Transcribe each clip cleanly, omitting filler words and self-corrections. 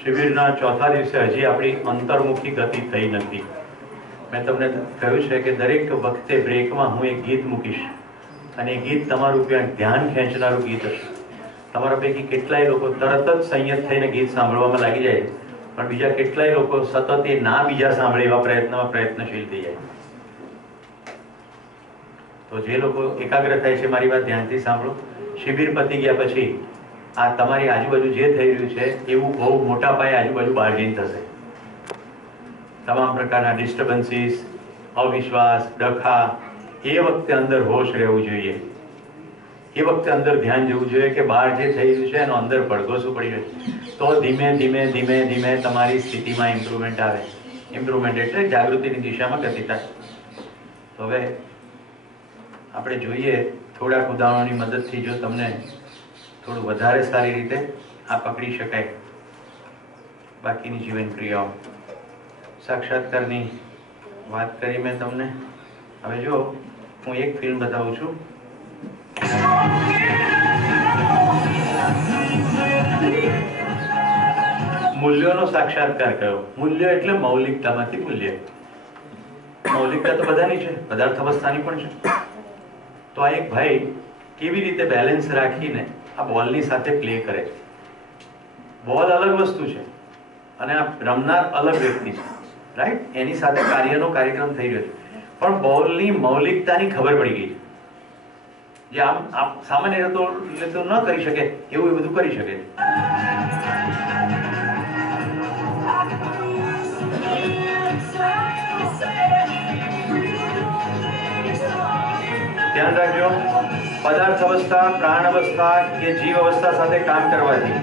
શિબિરના ચોથા દિવસે હજી આપણી અંતર્મુખી ગતિ થઈ નથી. મેં તમને કહ્યું છે કે દરેક વખતે બ્રેકમાં હું એક ગીત મૂકીશ અને એ ગીત તમારું ધ્યાન ખેંચનારું ગીત હશે. તમારા પૈકી કેટલાય લોકો તરત જ સંયત થઈને ગીત સાંભળવામાં લાગી જાય, પણ બીજા કેટલાય લોકો સતત એ ના બીજા સાંભળે એવા પ્રયત્નશીલ થઈ જાય. તો જે લોકો એકાગ્ર થાય છે, મારી વાત ધ્યાનથી સાંભળો. શિબિર પતી ગયા પછી આ તમારી આજુબાજુ જે થઈ રહ્યું છે એવું બહુ મોટા પાયે આજુબાજુ બાર્ગેન થશે. તમામ પ્રકારના ડિસ્ટર્બન્સીસ, અવિશ્વાસ, ડખા, એ વખતે અંદર હોશ રહેવું જોઈએ. એ વખતે અંદર ધ્યાન જવું જોઈએ કે બહાર જે થઈ રહ્યું છે એનો અંદર પડઘો શું પડી રહ્યો છે. તો ધીમે ધીમે ધીમે ધીમે તમારી સ્થિતિમાં ઇમ્પ્રુવમેન્ટ આવે. ઇમ્પ્રુવમેન્ટ એટલે જાગૃતિની દિશામાં ગતિ થાય. તો હવે આપણે જોઈએ થોડાક ઉદાહરણોની મદદથી, જો તમને થોડું વધારે સારી રીતે આ પકડી શકાય બાકીની જીવન ક્રિયાઓ. સાક્ષાત્કારની વાત કરી મેં તમને. હવે જો હું એક ફિલ્મ બતાવું છું. મૂલ્યોનો સાક્ષાત્કાર કયો? મૂલ્ય એટલે મૌલિકતામાંથી મૂલ્ય. મૌલિકતા તો બધાની છે, પદાર્થ અવસ્થાની પણ છે. તો આ એક ભાઈ કેવી રીતે બેલેન્સ રાખીને આ બોલની સાથે પ્લે કરે છે. બોલ અલગ વસ્તુ છે અને આ રમનાર અલગ વ્યક્તિ છે, રાઈટ? એની સાથે કાર્યક્રમ થઈ રહ્યો છે, પણ બોલની મૌલિકતાની ખબર પડી ગઈ છે. જે આમ સામાન્ય રીતે ન કરી શકે એવું એ બધું કરી શકે છે. ધ્યાન રાખજો, પદાર્થ અવસ્થા, પ્રાણ અવસ્થા કે જીવ અવસ્થા સાથે કામ કરવાથી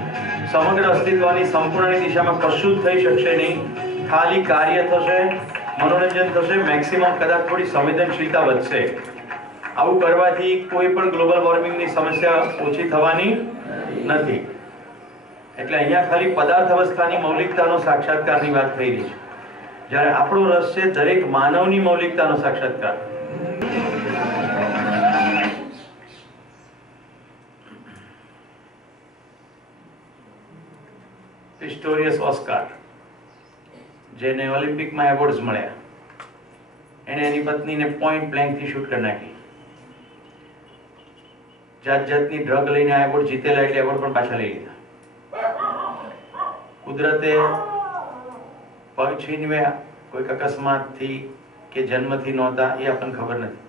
સમગ્ર અસ્તિત્વની સંપૂર્ણની દિશામાં કશું જ થઈ શકશે નહીં. ખાલી કાર્ય થશે, મનોરંજન થશે, મેક્સિમમ કદાચ થોડી સંવેદનશીલતા વધશે. આવું કરવાથી કોઈ પણ ગ્લોબલ વોર્મિંગની સમસ્યા ઓછી થવાની નથી. એટલે અહીંયા ખાલી પદાર્થ અવસ્થાની મૌલિકતાનો સાક્ષાત્કારની વાત થઈ રહી છે, જ્યારે આપણો રસ છે દરેક માનવની મૌલિકતાનો સાક્ષાત્કાર. પિસ્ટોરિયસ ઓસ્કાર, જેને ઓલિમ્પિકમાં એવોર્ડ્સ મળ્યા, એને એની પત્નીને પોઈન્ટ બ્લેન્કથી શૂટ કરી નાખી. જાત જાતની ડ્રગ લઈને આ એવોર્ડ જીતેલા, એટલે એવોર્ડ પણ પાછા લઈ લીધા. કુદરતે પગ છીનવ્યા, કોઈક અકસ્માતથી કે જન્મથી નહોતા, એ આપણને ખબર નથી,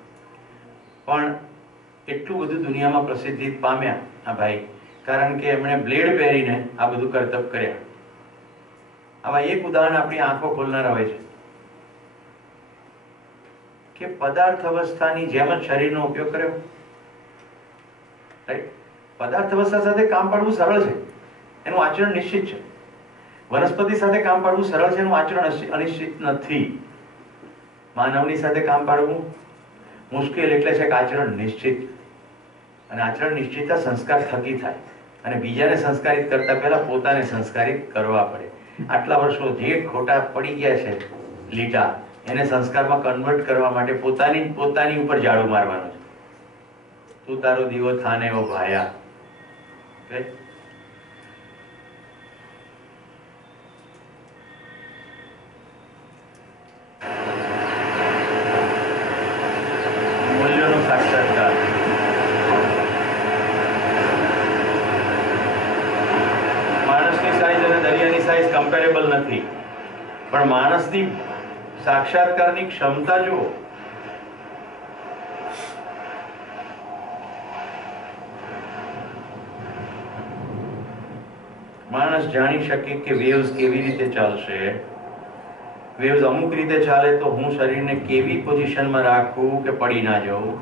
પણ એટલું બધું દુનિયામાં પ્રસિદ્ધિ પામ્યા આ ભાઈ, કારણ કે એમણે બ્લેડ પહેરીને આ બધું કરતબ કર્યા. આવા એક ઉદાહરણ આપણી આંખો ખોલનારા હોય છે કે પદાર્થ અવસ્થાની જેમ જ શરીરનો ઉપયોગ કર્યો. રાઈટ? પદાર્થ અવસ્થા સાથે કામ પાડવું સરળ છે, એનું આચરણ નિશ્ચિત છે. વનસ્પતિ સાથે કામ પાડવું સરળ છે, એનું આચરણ અનિશ્ચિત નથી. માનવની સાથે કામ પાડવું મુશ્કેલ એટલે છે કે આચરણ નિશ્ચિત. અને આચરણ નિશ્ચિતતા સંસ્કાર થકી થાય, અને બીજાને સંસ્કારિત કરતા પહેલા પોતાને સંસ્કારિત કરવા પડે. આટલા વર્ષો જે ખોટા પડી ગયા છે લીટા, એને સંસ્કારમાં કન્વર્ટ કરવા માટે પોતાની ઉપર ઝાડુ મારવાનું છે. તું તારો દીવો થાને ઓ ભાયા. મૂલ્યોનો સાક્ષાત્કાર. માણસની સાઈઝ અને દરિયાની સાઈઝ કમ્પેરેબલ નથી, પણ માણસની સાક્ષાત્કારની ક્ષમતા જુઓ. માણસ જાણી શકે કે વેવ્સ કેવી રીતે ચાલશે. વેવ્સ અમુક રીતે ચાલે તો હું શરીરને કેવી પોઝિશનમાં રાખવું કે પડી ના જવું,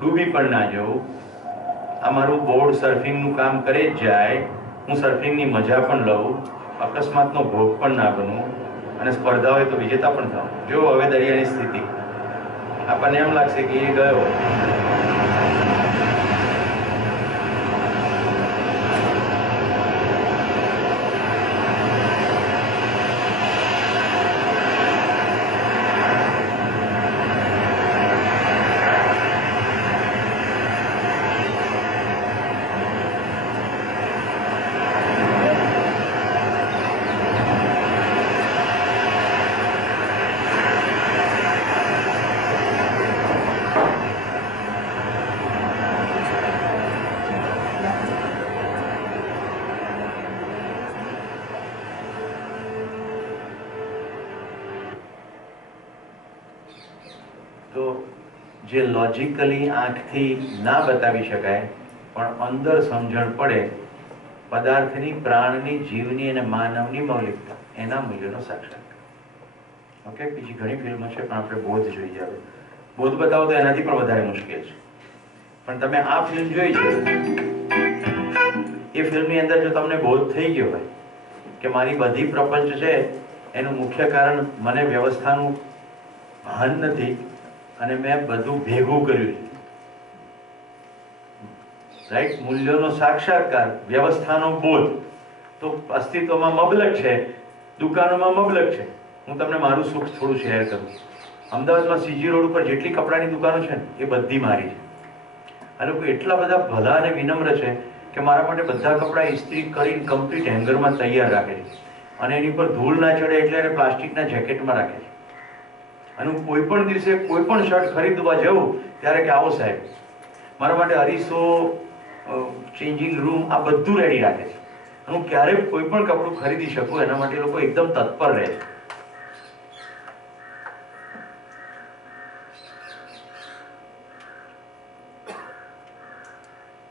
ડૂબી પણ ના જવું. આ મારું બોર્ડ સર્ફિંગનું કામ કરે જ જાય, હું સર્ફિંગની મજા પણ લઉં, અકસ્માતનો ભોગ પણ ના બનવું, અને સ્પર્ધા હોય તો વિજેતા પણ થાવ. જો હવે દરિયાની સ્થિતિ, આપણને એમ લાગશે કે એ ગયો, જે લોજિકલી આંખથી ના બતાવી શકાય પણ અંદર સમજણ પડે, પદાર્થની, પ્રાણની, જીવની અને માનવની મૌલિકતા, એના મૂલ્યોનો સાક્ષાત્કાર. ઓકે, બીજી ઘણી ફિલ્મો છે પણ આપણે બોધ જોઈએ. હવે બોધ બતાવો તો એનાથી પણ વધારે મુશ્કેલ છે. પણ તમે આ ફિલ્મ જોઈ છે, એ ફિલ્મની અંદર જો તમને બોધ થઈ ગયો હોય કે મારી બધી પ્રપંચ છે એનું મુખ્ય કારણ મને વ્યવસ્થાનું ભાન નથી અને મેં બધું ભેગું કર્યું છે, રાઈટ, મૂલ્યોનો સાક્ષાત્કાર, વ્યવસ્થાનો બોધ, તો અસ્તિત્વમાં મબલક છે, દુકાનોમાં મબલક છે. હું તમને મારું સુખ થોડું શેર કરું. અમદાવાદમાં સીજી રોડ ઉપર જેટલી કપડાની દુકાનો છે ને એ બધી મારી છે. આ લોકો એટલા બધા ભલા અને વિનમ્ર છે કે મારા માટે બધા કપડાં ઇસ્ત્રી કરીને કમ્પ્લીટ હેંગરમાં તૈયાર રાખે છે અને એની પર ધૂળ ના ચડે એટલે એને પ્લાસ્ટિકના જેકેટમાં રાખે છે. અને હું કોઈ પણ દિવસે કોઈ પણ શર્ટ ખરીદવા જાઉં ત્યારે કે આવો સાહેબ, મારા માટે અરીસો, ચેન્જિંગ રૂમ, આ બધું રેડી રાખે છે. હું ક્યારેય કોઈ પણ કપડું ખરીદી શકું એના માટે લોકો એકદમ તત્પર રહે છે.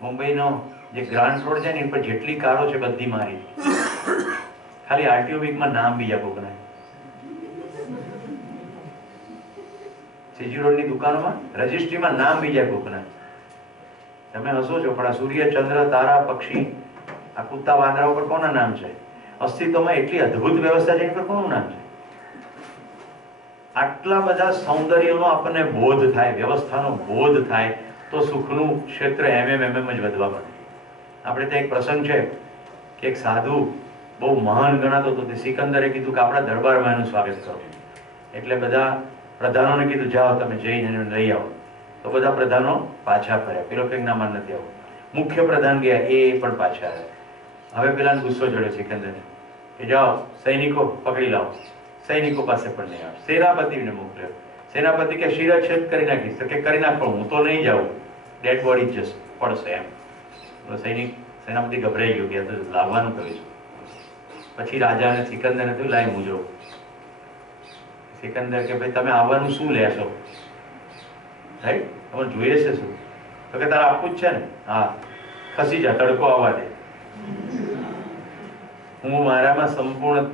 મુંબઈનો જે ગ્રાન્ડ રોડ છે ને એ પર જેટલી કારો છે બધી મારી. ખાલી આરટીઓ વીકમાં નામ બીજા કોકના. સીજી રોડની દુકાનોમાં રજિસ્ટ્રીમાં નામ બીજા કોકના. તમે હસો છો પણ આ સૂર્ય, ચંદ્ર, તારા, પક્ષી, આ કુત્તા, વાંદરા ઉપર કોના નામ છે? અસ્તિત્વમાં એટલી અદ્ભુત વ્યવસ્થા છે એની પર કોનું નામ છે? આટલા બધા સૌંદર્યનો આપણને બોધ થાય, વ્યવસ્થાનો બોધ થાય તો સુખનું ક્ષેત્ર એમ જ વધવા માંડે. આપણે ત્યાં એક પ્રસંગ છે કે એક સાધુ બહુ મહાન ગણાતો હતો, તે સિકંદરે કીધું કે આપણા દરબારમાં એનું સ્વાગત કરો. એટલે બધા પ્રધાનોને કીધું જાઓ તમે જઈને એને લઈ આવો. તો બધા પ્રધાનો પાછા ફર્યા. પેલો કંઈક નામાં નથી આવું. મુખ્ય પ્રધાન ગયા, એ પણ પાછા આવ્યા. હવે પેલાને ગુસ્સો ચડ્યો સિકંદરને કે જાઓ સૈનિકો પકડી લાવો. સૈનિકો પાસે પણ નહીં આવે. સેનાપતિને મોકલ્યો. સેનાપતિ કે શિરચ્છેદ કરી નાખીશ. તો કે કરી નાખો, હું તો નહીં જાઉં, ડેડ બોડી જશે, પડશે એમ. સેનાપતિ ગભરાઈ ગયો કે આ તો લાવવાનું કહ્યું છે. પછી રાજાને સિકંદરને થયું લાય હું જાઉં. સિકંદર કે ભાઈ તમે આવવાનું શું લેશો? રાઈટ, તમારે જોઈએ છે શું? તો કે તારે આપવું જ છે ને? હા, ખસી જા, તડકો આવવા દે. હું મારામાં સંપૂર્ણ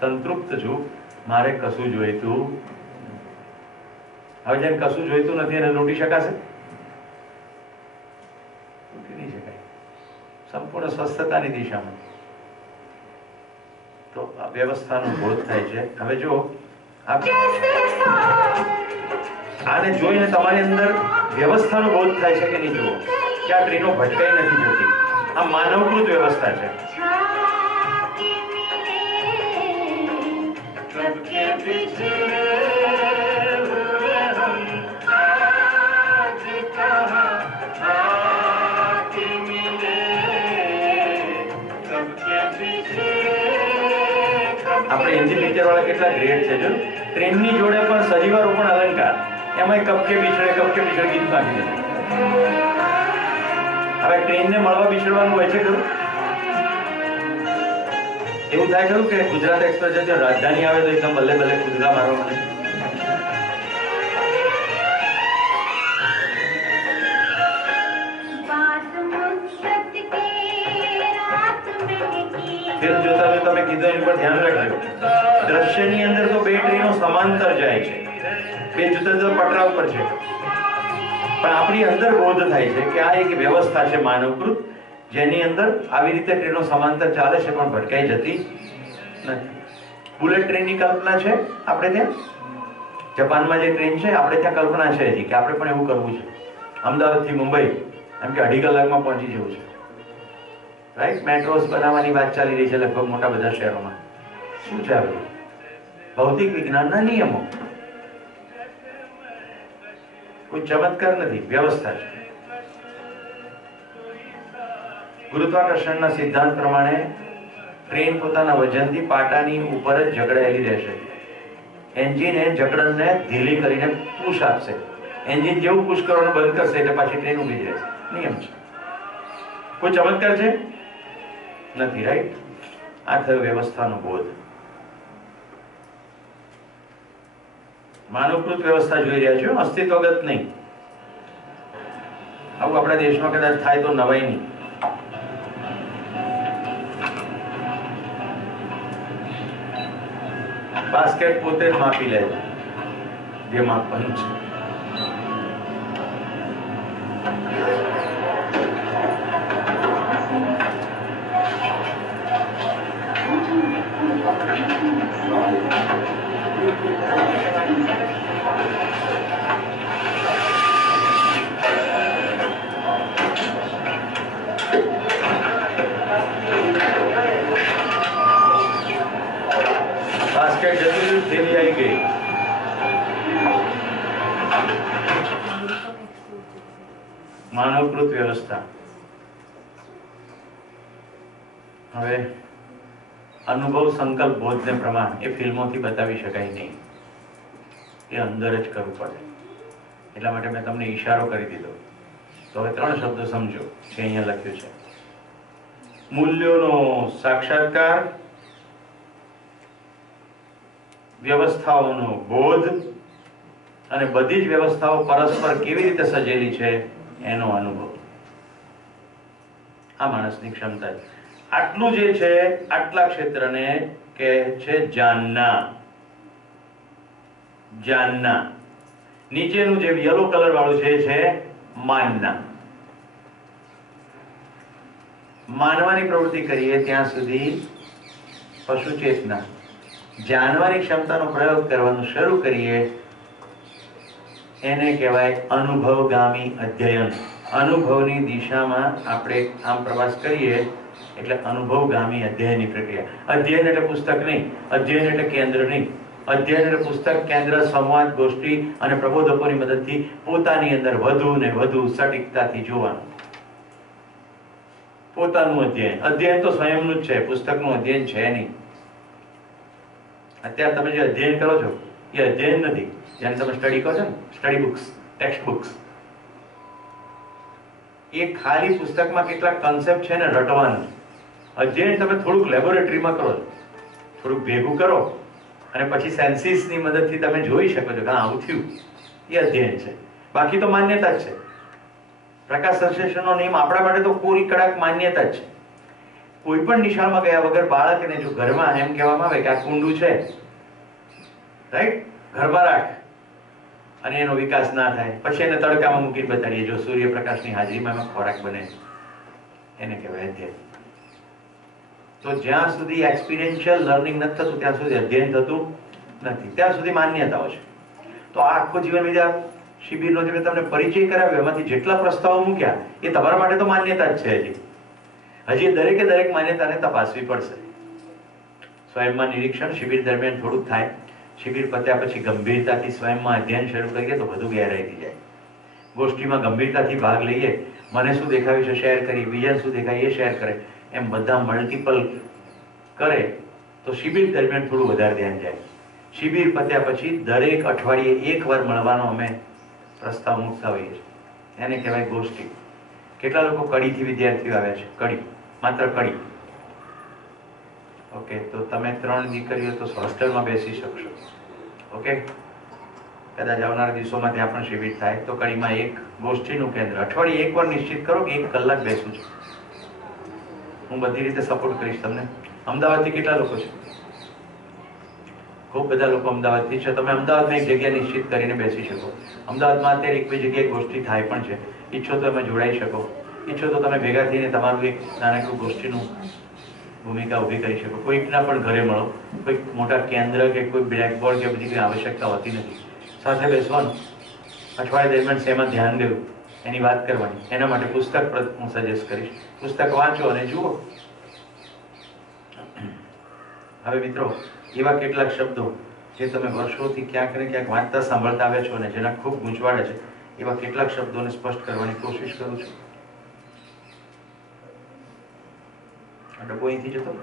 સંતૃપ્ત છું, મારે કશું જોઈતું. હવે જેને કશું જોઈતું નથી એને લૂંટી શકાશે? લૂંટી નહીં શકાય. સંપૂર્ણ સ્વસ્થતાની દિશામાં તો આ વ્યવસ્થાનો બોધ થાય છે. હવે જો આને જોઈને તમારી અંદર વ્યવસ્થાનો બોધ થાય છે કે નહીં? જુઓ કે આ ટ્રેનો ભટકાઈ નથી જતી, આ માનવકૃત વ્યવસ્થા છે. આપણે હિન્દી પિક્ચર વાળા કેટલા ગ્રેટ છે. જો ટ્રેનની જોડે પણ સજીવારોપણ અલંકાર, એમાં કપકે બિછડે ગીત નાખી દે. હવે ટ્રેનને મળવા બિછડવાનું હોય છે ખરું? એવું થાય ખરું કે ગુજરાત એક્સપ્રેસ છે રાજધાની આવે તો એકદમ બલ્લે બલ્લે કુદરા મારવા મને? ફિલ્મ જોતા જો તમે કીધું એની પર ધ્યાન રાખજો. દ્રશ્યની અંદર તો બે ટ્રેનો સમાંતર જાય છે, બે જુદા જુદા પટરા ઉપર છે, પણ આપણી અંદર બોધ થાય છે કે આ એક વ્યવસ્થા છે માનવકૃત, જેની અંદર આવી રીતે ટ્રેનો સમાંતર ચાલે છે પણ ભટકાઈ જતી નથી. બુલેટ ટ્રેનની કલ્પના છે આપણે ત્યાં, જાપાનમાં જે ટ્રેન છે આપણે ત્યાં કલ્પના છે હજી કે આપણે પણ એવું કરવું છે. અમદાવાદથી મુંબઈ એમ કે 2.5 કલાકમાં પહોંચી જવું છે. રાઈટ, મેટ્રોસ બનાવવાની વાત ચાલી રહી છે લગભગ મોટા બધા શહેરોમાં. શું છે આ? ભૌતિક વિજ્ઞાનના નિયમો, કોઈ ચમત્કાર નથી, વ્યવસ્થા છે. ગુરુત્વાકર્ષણના સિદ્ધાંત પ્રમાણે ટ્રેન પોતાના વજનથી પાટાની ઉપર જ જકડાયેલી રહેશે. એન્જિન એ જકડનને ઢીલી કરીને પુશ આપશે. એન્જિન જેવું પુશ કરવાનું બંધ કરશે એટલે પાછી ટ્રેન ઊભી જ રહેશે. નિયમ છે. કોઈ ચમત્કાર છે નથી. રાઈટ, આ થયો વ્યવસ્થાનો બોધ. માનવકૃત વ્યવસ્થા જોઈ રહ્યા છો, અસ્તિત્વગત નહીં. આવું આપણા દેશમાં કદાચ થાય તો નવાઈ નહીં. બાસ્કેટ પોતે જ માપી લે છે જે માપવાનું છે. બાસ્કેટ જતું રહ્યું, થેલી આવી ગઈ. માનવકૃત વ્યવસ્થા. હવે અનુભવ સંકલ્પ બોધને પ્રમાણ એ ફિલ્મોથી બતાવી શકાય નહીં, એ અંદર જ કરવું પડે. એટલા માટે મેં તમને ઈશારો કરી દીધો. તો હવે 3 શબ્દો સમજો કે અહીંયા લખ્યું છે. મૂલ્યોનો સાક્ષાત્કાર, વ્યવસ્થાઓનો બોધ અને બધી જ વ્યવસ્થાઓ પરસ્પર કેવી રીતે સજેલી છે એનો અનુભવ. આ માણસની ક્ષમતા છે. આટલું જે છે આટલા ક્ષેત્રને કહે છે જાનના. જાનના નીચેનું જે યલો કલર વાળું છે માનના. માનવાની પ્રવૃત્તિ કરીએ ત્યાં સુધી પશુ ચેતના. જાણવાની ક્ષમતાનો પ્રયોગ કરવાનું શરૂ કરીએ એને કહેવાય અનુભવગામી અધ્યયન. અનુભવની દિશામાં આપણે આમ પ્રવાસ કરીએ એટલે અનુભવગામી અધ્યયનની પ્રક્રિયા. અધ્યયન એટલે પુસ્તક નહીં, અધ્યયન એટલે કેન્દ્ર નહીં. અધ્યયન એટલે પુસ્તક, કેન્દ્ર, સંવાદ, ગોષ્ઠી અને પ્રબોધકોની મદદથી પોતાની અંદર વધુ ને વધુ સટીકતાથી જોવાનું. પોતાનું અધ્યયન. અધ્યયન તો સ્વયંનું જ છે, પુસ્તકનું અધ્યયન છે નહીં. અત્યારે તમે જે અધ્યયન કરો છો એ અધ્યયન નથી. જેને તમે સ્ટડી કહો છો ને, સ્ટડી બુક્સ, ટેક્સ્ટ બુક્સ, એ ખાલી પુસ્તકમાં કેટલાક કન્સેપ્ટ છે ને રટવાનું. અધ્યયન તમે થોડુંક લેબોરેટરીમાં કરો, થોડુંક ભેગું કરો અને પછી સેન્સીસની મદદથી તમે જોઈ શકો છો કે આવું થયું. એ અધ્યયન છે. બાકી તો માન્યતા જ છે. પ્રકાશ સંશ્લેષણનો નિયમ આપણા માટે તો કોરી કડાક માન્યતા જ છે. કોઈ પણ નિશાળમાં ગયા વગર બાળકને જો ઘરમાં એમ કહેવામાં આવે કે આ કુંડું છે, રાઈટ, ઘરમાં રાખ અને એનો વિકાસ ના થાય, પછી એને તડકામાં મૂકી બતાડીએ જો સૂર્યપ્રકાશની હાજરીમાં એમાં ખોરાક બને, એને કહેવાય અધ્યયન. તો જ્યાં સુધી એક્સપિરિયન્શિયલ લર્નિંગ નથી થતું ત્યાં સુધી અધ્યયન થતું નથી. ત્યાં સુધી માન્યતાઓ છે. તો આ આખું જીવન વિદ્યા શિબિરનો જે મેં તમને પરિચય કરાવ્યો એમાંથી જેટલા પ્રસ્તાવો મૂક્યા એ તમારા માટે તો માન્યતા જ છે. હજી દરેકે દરેક માન્યતાને તપાસવી પડશે. સ્વયંમાં નિરીક્ષણ શિબિર દરમિયાન થોડુંક થાય. શિબિર પત્યા પછી ગંભીરતાથી સ્વયંમાં અધ્યયન શરૂ કરીએ તો બધું ગહેરાઈ થઈ જાય. ગોષ્ઠીમાં ગંભીરતાથી ભાગ લઈએ, મને શું દેખાયું છે શેર કરી, બીજાને શું દેખાય એ શેર કરે, એમ બધા મલ્ટિપલ કરે તો શિબિર દરમિયાન થોડું વધારે ધ્યાન જાય. શિબિર પત્યા પછી દરેક અઠવાડિયે એકવાર મળવાનો અમે પ્રસ્તાવ મૂકતા હોઈએ છીએ. એને કહેવાય ગોષ્ઠી. કેટલા લોકો કડીથી વિદ્યાર્થીઓ આવ્યા છે? કડી, માત્ર કડી. ઓકે, તો તમે 3 દીકરીઓ તો હોસ્ટેલમાં બેસી શકશો. ઓકે, કદાચ આવનારા દિવસોમાં ત્યાં પણ શિબિર થાય તો કડીમાં એક ગોષ્ઠીનું કેન્દ્ર અઠવાડિયે એકવાર નિશ્ચિત કરો કે 1 કલાક બેસું છું. હું બધી રીતે સપોર્ટ કરીશ તમને. અમદાવાદથી કેટલા લોકો છે? ખૂબ બધા લોકો અમદાવાદથી છે. તમે અમદાવાદમાં એક જગ્યા નિશ્ચિત કરીને બેસી શકો. અમદાવાદમાં અત્યારે એક બે જગ્યાએ ગોષ્ઠી થાય પણ છે. ઈચ્છો તો એમાં જોડાઈ શકો. ઈચ્છો તો તમે ભેગા થઈને તમારું એક નાનકડું ગોષ્ઠીનું ભૂમિકા ઊભી કરી શકો. કોઈકના પણ ઘરે મળો. કોઈક મોટા કેન્દ્ર કે કોઈ બ્લેકબોર્ડ કે બધી કોઈ આવશ્યકતા હોતી નથી. સાથે બેસવાનું, અઠવાડિયા દરમિયાન શેમાં ધ્યાન દેવું એની વાત કરવાની. એના માટે પુસ્તક હું સજેસ્ટ કરીશ. પુસ્તક વાંચો અને જુઓ. હવે મિત્રો, એવા કેટલાક શબ્દો જે તમે વર્ષોથી ક્યાંક ને ક્યાંક વાંચતા સાંભળતા આવ્યા છો અને જેના ખૂબ ગૂંચવાડે છે, એવા કેટલાક શબ્દોને સ્પષ્ટ કરવાની કોશિશ કરું છું. આ ડબ્બો અહીંથી જતો.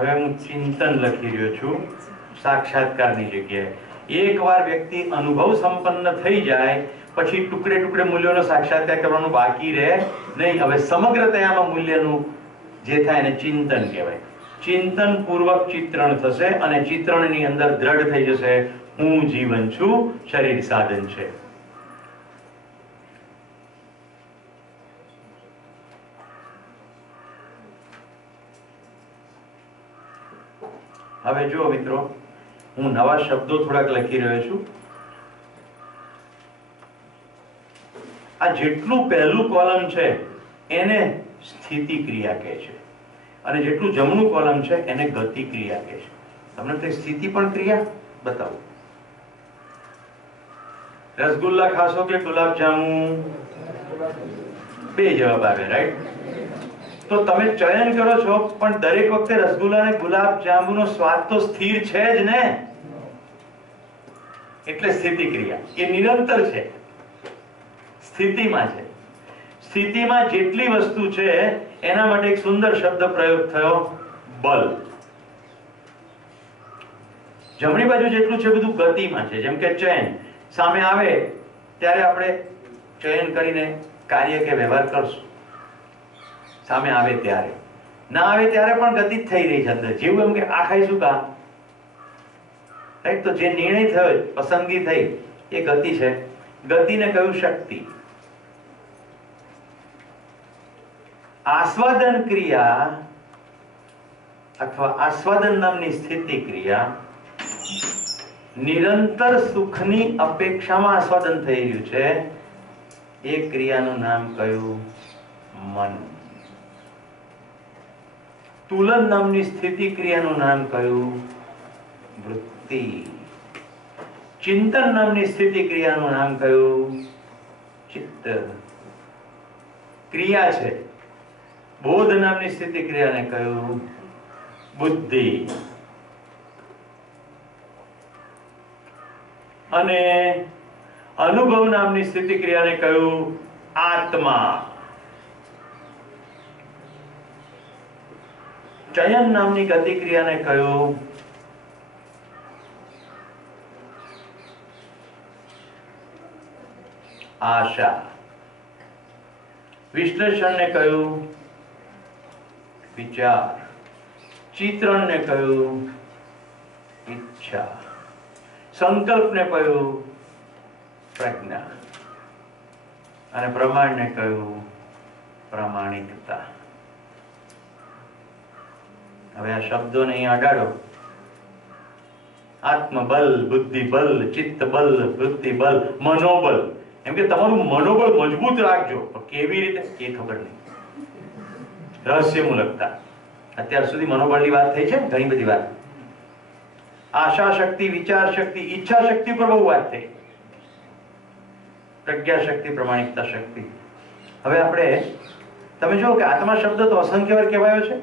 હવે હું ચિંતન લખી રહ્યો છું સાક્ષાત્કારની જગ્યાએ। એકવાર વ્યક્તિ અનુભવ સંપન્ન થઈ જાય પછી ટુકડે ટુકડે મૂલ્યોનો સાક્ષાત્કાર કરવાનું બાકી રહે નહીં। હવે સમગ્રતામાં મૂલ્યનું જે થાય એને ચિંતન કહેવાય। ચિંતન પૂર્વક ચિત્રણ થશે અને ચિત્રણની અંદર દ્રઢ થઈ જશે હું જીવન છું, શરીર સાધન છે। હવે જો મિત્રો, હું નવા શબ્દો થોડાક લખી રહ્યો છું। આ જેટલું પહેલું કોલમ છે એને સ્થિતિ ક્રિયા કહે છે અને જેટલું જમણું કોલમ છે એને ગતિ ક્રિયા કહે છે। તમને તે સ્થિતિ પણ ક્રિયા બતાવો। રસગુલ્લા ખાશો કે ગુલાબ જામુ? બે જવાબ આવે, રાઈટ? તો તમે ચયન કરો છો પણ દરેક વખતે રસગુલ્લા અને ગુલાબ જાંબુનો સ્વાદ તો સ્થિર છે જ ને, એટલે સ્થિતિ ક્રિયા એ નિરંતર છે, સ્થિતિમાં છે। સ્થિતિમાં જેટલી વસ્તુ છે એના માટે એક સુંદર શબ્દ પ્રયોગ થયો, બલ। જમણી બાજુ જેટલું છે બધું ગતિમાં છે। જેમ કે ચયન સામે આવે ત્યારે આપણે ચયન કરીને કાર્ય કે વ્યવહાર કરશું, સામે આવે ત્યારે, ના આવે ત્યારે પણ ગતિ જ થઈ રહી છે અંદર। જેવું એમ કે આ ખાઈશું કા, રાઈટ? તો જે નિર્ણય થયો, પસંદગી થઈ, એ ગતિ છે। ગતિને કહ્યું શક્તિ। આસ્વાદન ક્રિયા અથવા આસ્વાદન નામની સ્થિતિ ક્રિયા નિરંતર સુખની અપેક્ષામાં આસ્વાદન થઈ રહ્યું છે, એ ક્રિયાનું નામ કયું? મન। તુલન નામની સ્થિતિ ક્રિયાનું નામ કયું? વૃત્તિ। ચિંતન નામની સ્થિતિ ક્રિયાનું નામ કયું? ચિત્ત। ક્રિયા છે। બોધ નામની સ્થિતિ ક્રિયાને કયું? બુદ્ધિ। અને અનુભવ નામની સ્થિતિ ક્રિયાને કયું? આત્મા। ચયન નામની ગતિ ક્રિયાને કયું? આશા। વિશ્લેષણને કયું? વિચાર। ચિત્રણને કયું? ઈચ્છા। સંકલ્પને કયું? પ્રજ્ઞા। અને પ્રમાણને કયું? પ્રામાણિકતા। હવે આ શબ્દોને અહીં અડાડો, આત્મબલ, બુદ્ધિ બલ, ચિત્ત બલ, વૃત્તિ બલ, મનોબલ। એમ કે તમારું મનોબળ મજબૂત રાખજો, પણ કેવી રીતે એ ખબર નહીં, રહસ્યમૂલકતા। અત્યાર સુધી મનોબળની વાત થઈ છે, ઘણી બધી વાત। આશા શક્તિ, વિચાર શક્તિ, ઈચ્છા શક્તિ પર બહુ વાત થઈ, પ્રજ્ઞા શક્તિ, પ્રમાણિકતા શક્તિ। હવે આપણે તમે જો કે આત્મા શબ્દ તો અસંખ્ય વાર કહેવાયો છે।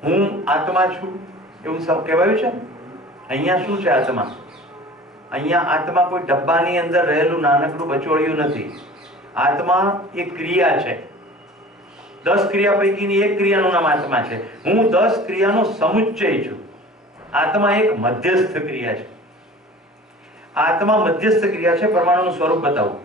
હું આત્મા છું એવું સબ કહેવાયું છે। અહીંયા શું છે આત્મા? અહીંયા આત્મા કોઈ ડબ્બાની અંદર રહેલું નાનકડું બચોળિયું નથી। આત્મા એક ક્રિયા છે। 10 ક્રિયા પૈકીની એક ક્રિયાનું નામ આત્મા છે। હું 10 ક્રિયાનો સમુચ્ચય છું। આત્મા એક મધ્યસ્થ ક્રિયા છે। આત્મા મધ્યસ્થ ક્રિયા છે। પરમાણુનું સ્વરૂપ બતાવું।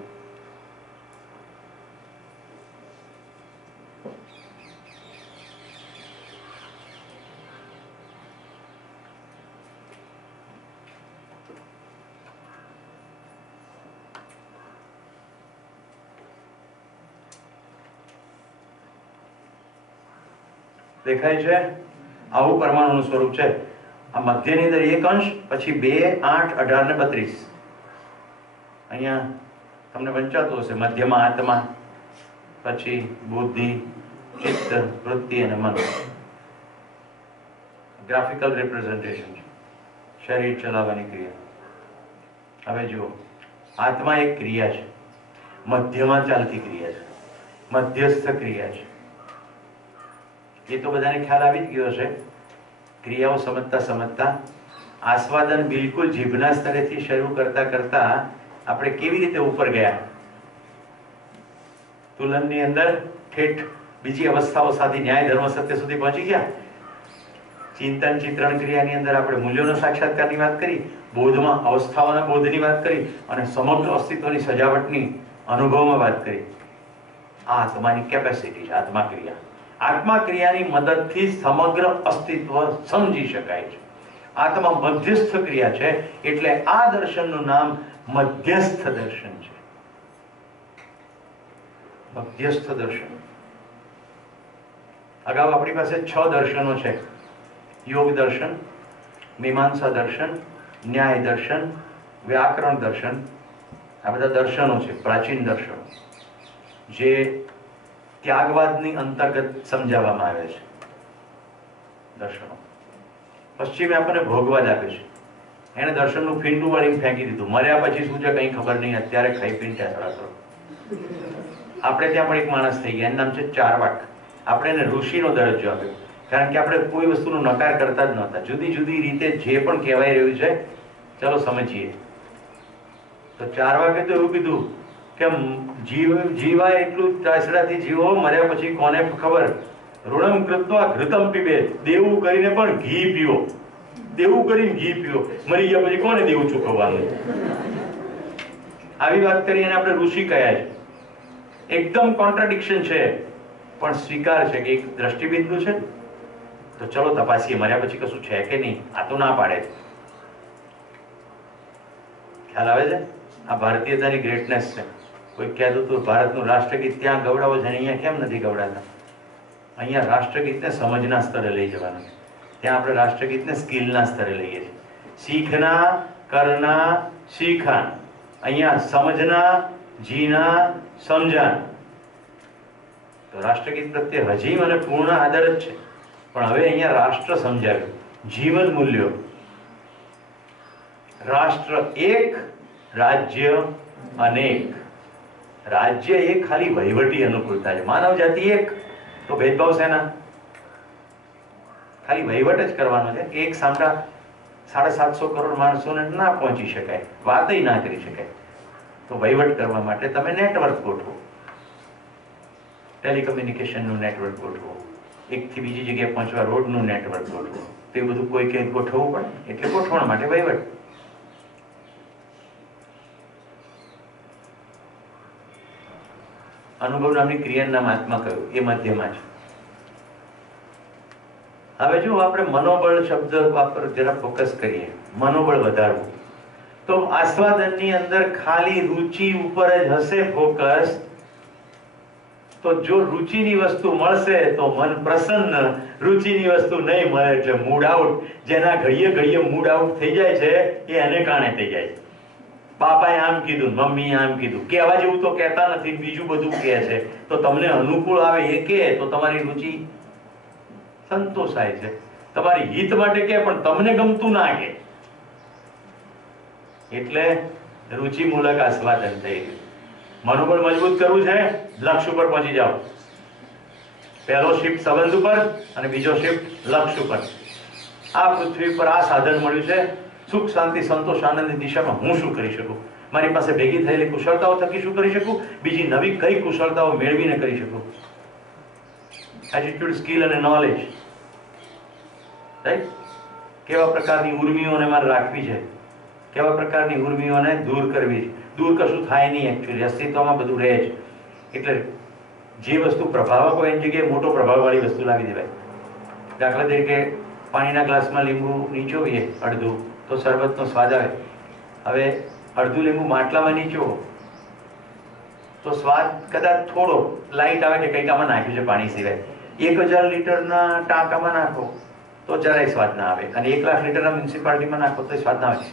દેખાય છે? આવું પરમાણુનું સ્વરૂપ છે। આ મધ્યની અંદર એક અંશ, પછી 2, 8, 18 ને 32। અહીંયા તમને વંચાતું હશે, મધ્યમાં આત્મા, પછી બુદ્ધિ, ચિત્ત, વૃત્તિ અને મન। ગ્રાફિકલ રિપ્રેઝન્ટેશન છે, શરીર ચલાવવાની ક્રિયા। હવે જુઓ, આત્મા એક ક્રિયા છે, મધ્યમાં ચાલતી ક્રિયા છે, મધ્યસ્થ ક્રિયા છે। એ તો બધાને ખ્યાલ આવી જ ગયો હશે। ક્રિયાઓ સમજતા સમજતા આસ્વાદન બિલકુલ જીભના સ્તરેથી શરૂ કરતા કરતા આપણે કેવી રીતે ઉપર ગયા, તુલનની અંદર ઠેઠ બીજી અવસ્થાઓ સાથે ન્યાય ધર્મ સત્ય સુધી પહોંચી ગયા। ચિંતન ચિત્રણ ક્રિયાની અંદર આપણે મૂલ્યોનો સાક્ષાત્કારની વાત કરી, બોધમાં અવસ્થાઓના બોધની વાત કરી અને સમગ્ર અસ્તિત્વની સજાવટની અનુભવમાં વાત કરી. આ આત્માની કેપેસિટી છે. આત્મા ક્રિયા, આત્મા ક્રિયાની મદદથી સમગ્ર અસ્તિત્વ સમજી શકાય છે. આત્મા મધ્યસ્થ ક્રિયા છે, એટલે આ દર્શનનું નામ મધ્યસ્થ દર્શન છે. મધ્યસ્થ દર્શન. અગાઉ આપણી પાસે 6 દર્શનો છે: યોગ દર્શન, મીમાંસા દર્શન, ન્યાય દર્શન, વ્યાકરણ દર્શન. આ બધા દર્શનો છે, પ્રાચીન દર્શનો, જે ત્યાગવાદની અંતર્ગત સમજાવવામાં આવે છે. દર્શનો પશ્ચિમે આપણને ભોગવાદ આપે છે. એને દર્શનનું ફીંડું વાળીને ફેંકી દીધું. મર્યા પછી શું છે કંઈ ખબર નહીં, અત્યારે ખાઈ પીને ટેસડા કરો. આપણે ત્યાં પણ એક માણસ થઈ ગયા, એનું નામ છે ચારવાક. આપણે એને ઋષિનો દરજ્જો આપ્યો, કારણ કે આપણે કોઈ વસ્તુનો નકાર કરતા જ નહોતા. જુદી જુદી રીતે જે પણ કહેવાય રહ્યું છે, ચલો સમજીએ. તો ચારવાકે તો એવું કીધું કે જીવાય એટલું ટાસડાથી જીવો, મર્યા પછી કોને ખબર. ઋણમ કૃત્વા ઘૃતમ પીબે, દેવું કરીને પણ ઘી પીવો. દેવું કરીને ઘી પીવો, મરી ગયા પછી કોને દેવું ચૂકવવાનું. આવી વાત કરી અને આપણે ઋષિ કયા છે. એકદમ કોન્ટ્રાડિક્શન છે, પણ સ્વીકાર છે કે એક દ્રષ્ટિબિંદુ છે. તો ચલો તપાસીએ, મર્યા પછી કશું છે કે નહીં. આ તો ના પાડે. ખ્યાલ આવે છે? આ ભારતીયતાની ગ્રેટનેસ છે. કોઈ કહેતું હતું ભારતનું રાષ્ટ્રગીત ત્યાં ગવડાવો છે, અહીંયા કેમ નથી ગવડાતા? અહીંયા રાષ્ટ્રગીતને સમજના સ્તરે લઈ જવાનું. ત્યાં આપણે રાષ્ટ્રગીતને સ્કિલના સ્તરે લઈએ છીએ. શીખના, કરના, શીખાન. અહીંયા સમજના, જીના, સમજાન. તો રાષ્ટ્રગીત પ્રત્યે હજી મને પૂર્ણ આદર જ છે, પણ હવે અહીંયા રાષ્ટ્ર સમજાવ્યું. જીવન મૂલ્યો. રાષ્ટ્ર એક, રાજ્ય અનેક. રાજ્ય એક ખાલી વહીવટી અનુકૂળતા છે. માનવ જાતિ એક, તો ભેદભાવ શેના? ખાલી વહીવટ જ કરવાનો છે. એક સામટા 750 કરોડ માણસોને ના પહોંચી શકાય, વાતય ના કરી શકાય. તો વહીવટ કરવા માટે તમે નેટવર્ક ગોઠવો, ટેલિકમ્યુનિકેશનનું નેટવર્ક ગોઠવો, એકથી બીજી જગ્યાએ પહોંચવા રોડનું નેટવર્ક ગોઠવો. તો એ બધું કોઈ કંઈ ગોઠવવું પડે, એટલે ગોઠવણ માટે વહીવટ. અનુભવ નામની ક્રિયાનું નામ આત્મા કહ્યું, એ મધ્યમાં છે. હવે જો આપણે મનોબળ શબ્દ વાપર જરા ફોકસ કરીએ, મનોબળ વધારવું, તો આસ્વાદનની અંદર ખાલી રુચિ ઉપર જ હશે ફોકસ, તો જો રુચિની વસ્તુ મળશે તો મન પ્રસન્ન, રુચિની વસ્તુ નહીં મળે એટલે મૂડ આઉટ. જેના ઘડીએ ઘડીએ મૂડ આઉટ થઈ જાય છે, એ એને કારણે થઈ જાય છે. બાપાએ આમ કીધું, મમ્મીએ આમ કીધું, કહેવા જેવું તો કહેતા નથી, બીજું બધું કહે છે. તો તમને અનુકૂળ આવે એ કહે તો તમારી રુચિ સંતોષાય છે. તમારી હિત માટે કહે પણ તમને ગમતું ના કહે, એટલે રુચિમૂલક આસ્વાદન થઈ ગયું. મનોબળ મજબૂત કરવું છે, લક્ષ્ય ઉપર પહોંચી જાઓ. પહેલો શિફ્ટ સંબંધ ઉપર અને બીજો શિફ્ટ લક્ષ્ય ઉપર. આ પૃથ્વી પર આ સાધન મળ્યું છે, સુખ શાંતિ સંતોષ આનંદની દિશામાં હું શું કરી શકું, મારી પાસે ભેગી થયેલી કુશળતાઓ થકી શું કરી શકું, બીજી નવી કઈ કુશળતાઓ મેળવીને કરી શકું. એટીટ્યુડ, સ્કિલ અને નોલેજ, રાઈટ. કેવા પ્રકારની ઉર્મિઓને મારે રાખવી છે, કેવા પ્રકારની ઉર્મિઓને દૂર કરવી છે. દૂર કશું થાય નહીં, એકચ્યુઅલી અસ્તિત્વમાં બધું રહે છે. એટલે જે વસ્તુ પ્રભાવક હોય એની જગ્યાએ મોટો પ્રભાવવાળી વસ્તુ લાવી દેવાય. દાખલા તરીકે પાણીના ગ્લાસમાં લીંબુ નીચોવીએ અડધું, તો શરબતનો સ્વાદ આવે. હવે અડધું લીંબુ માટલામાં નીચો તો સ્વાદ કદાચ થોડો લાઈટ આવે કે કંઈક આમાં નાખ્યું છે પાણી સિવાય. 1000 લીટરના ટાંકામાં નાખો તો જરાય સ્વાદ ના આવે, અને 1 લાખ લીટરના મ્યુનિસિપાલિટીમાં નાખો તો સ્વાદ ના આવે.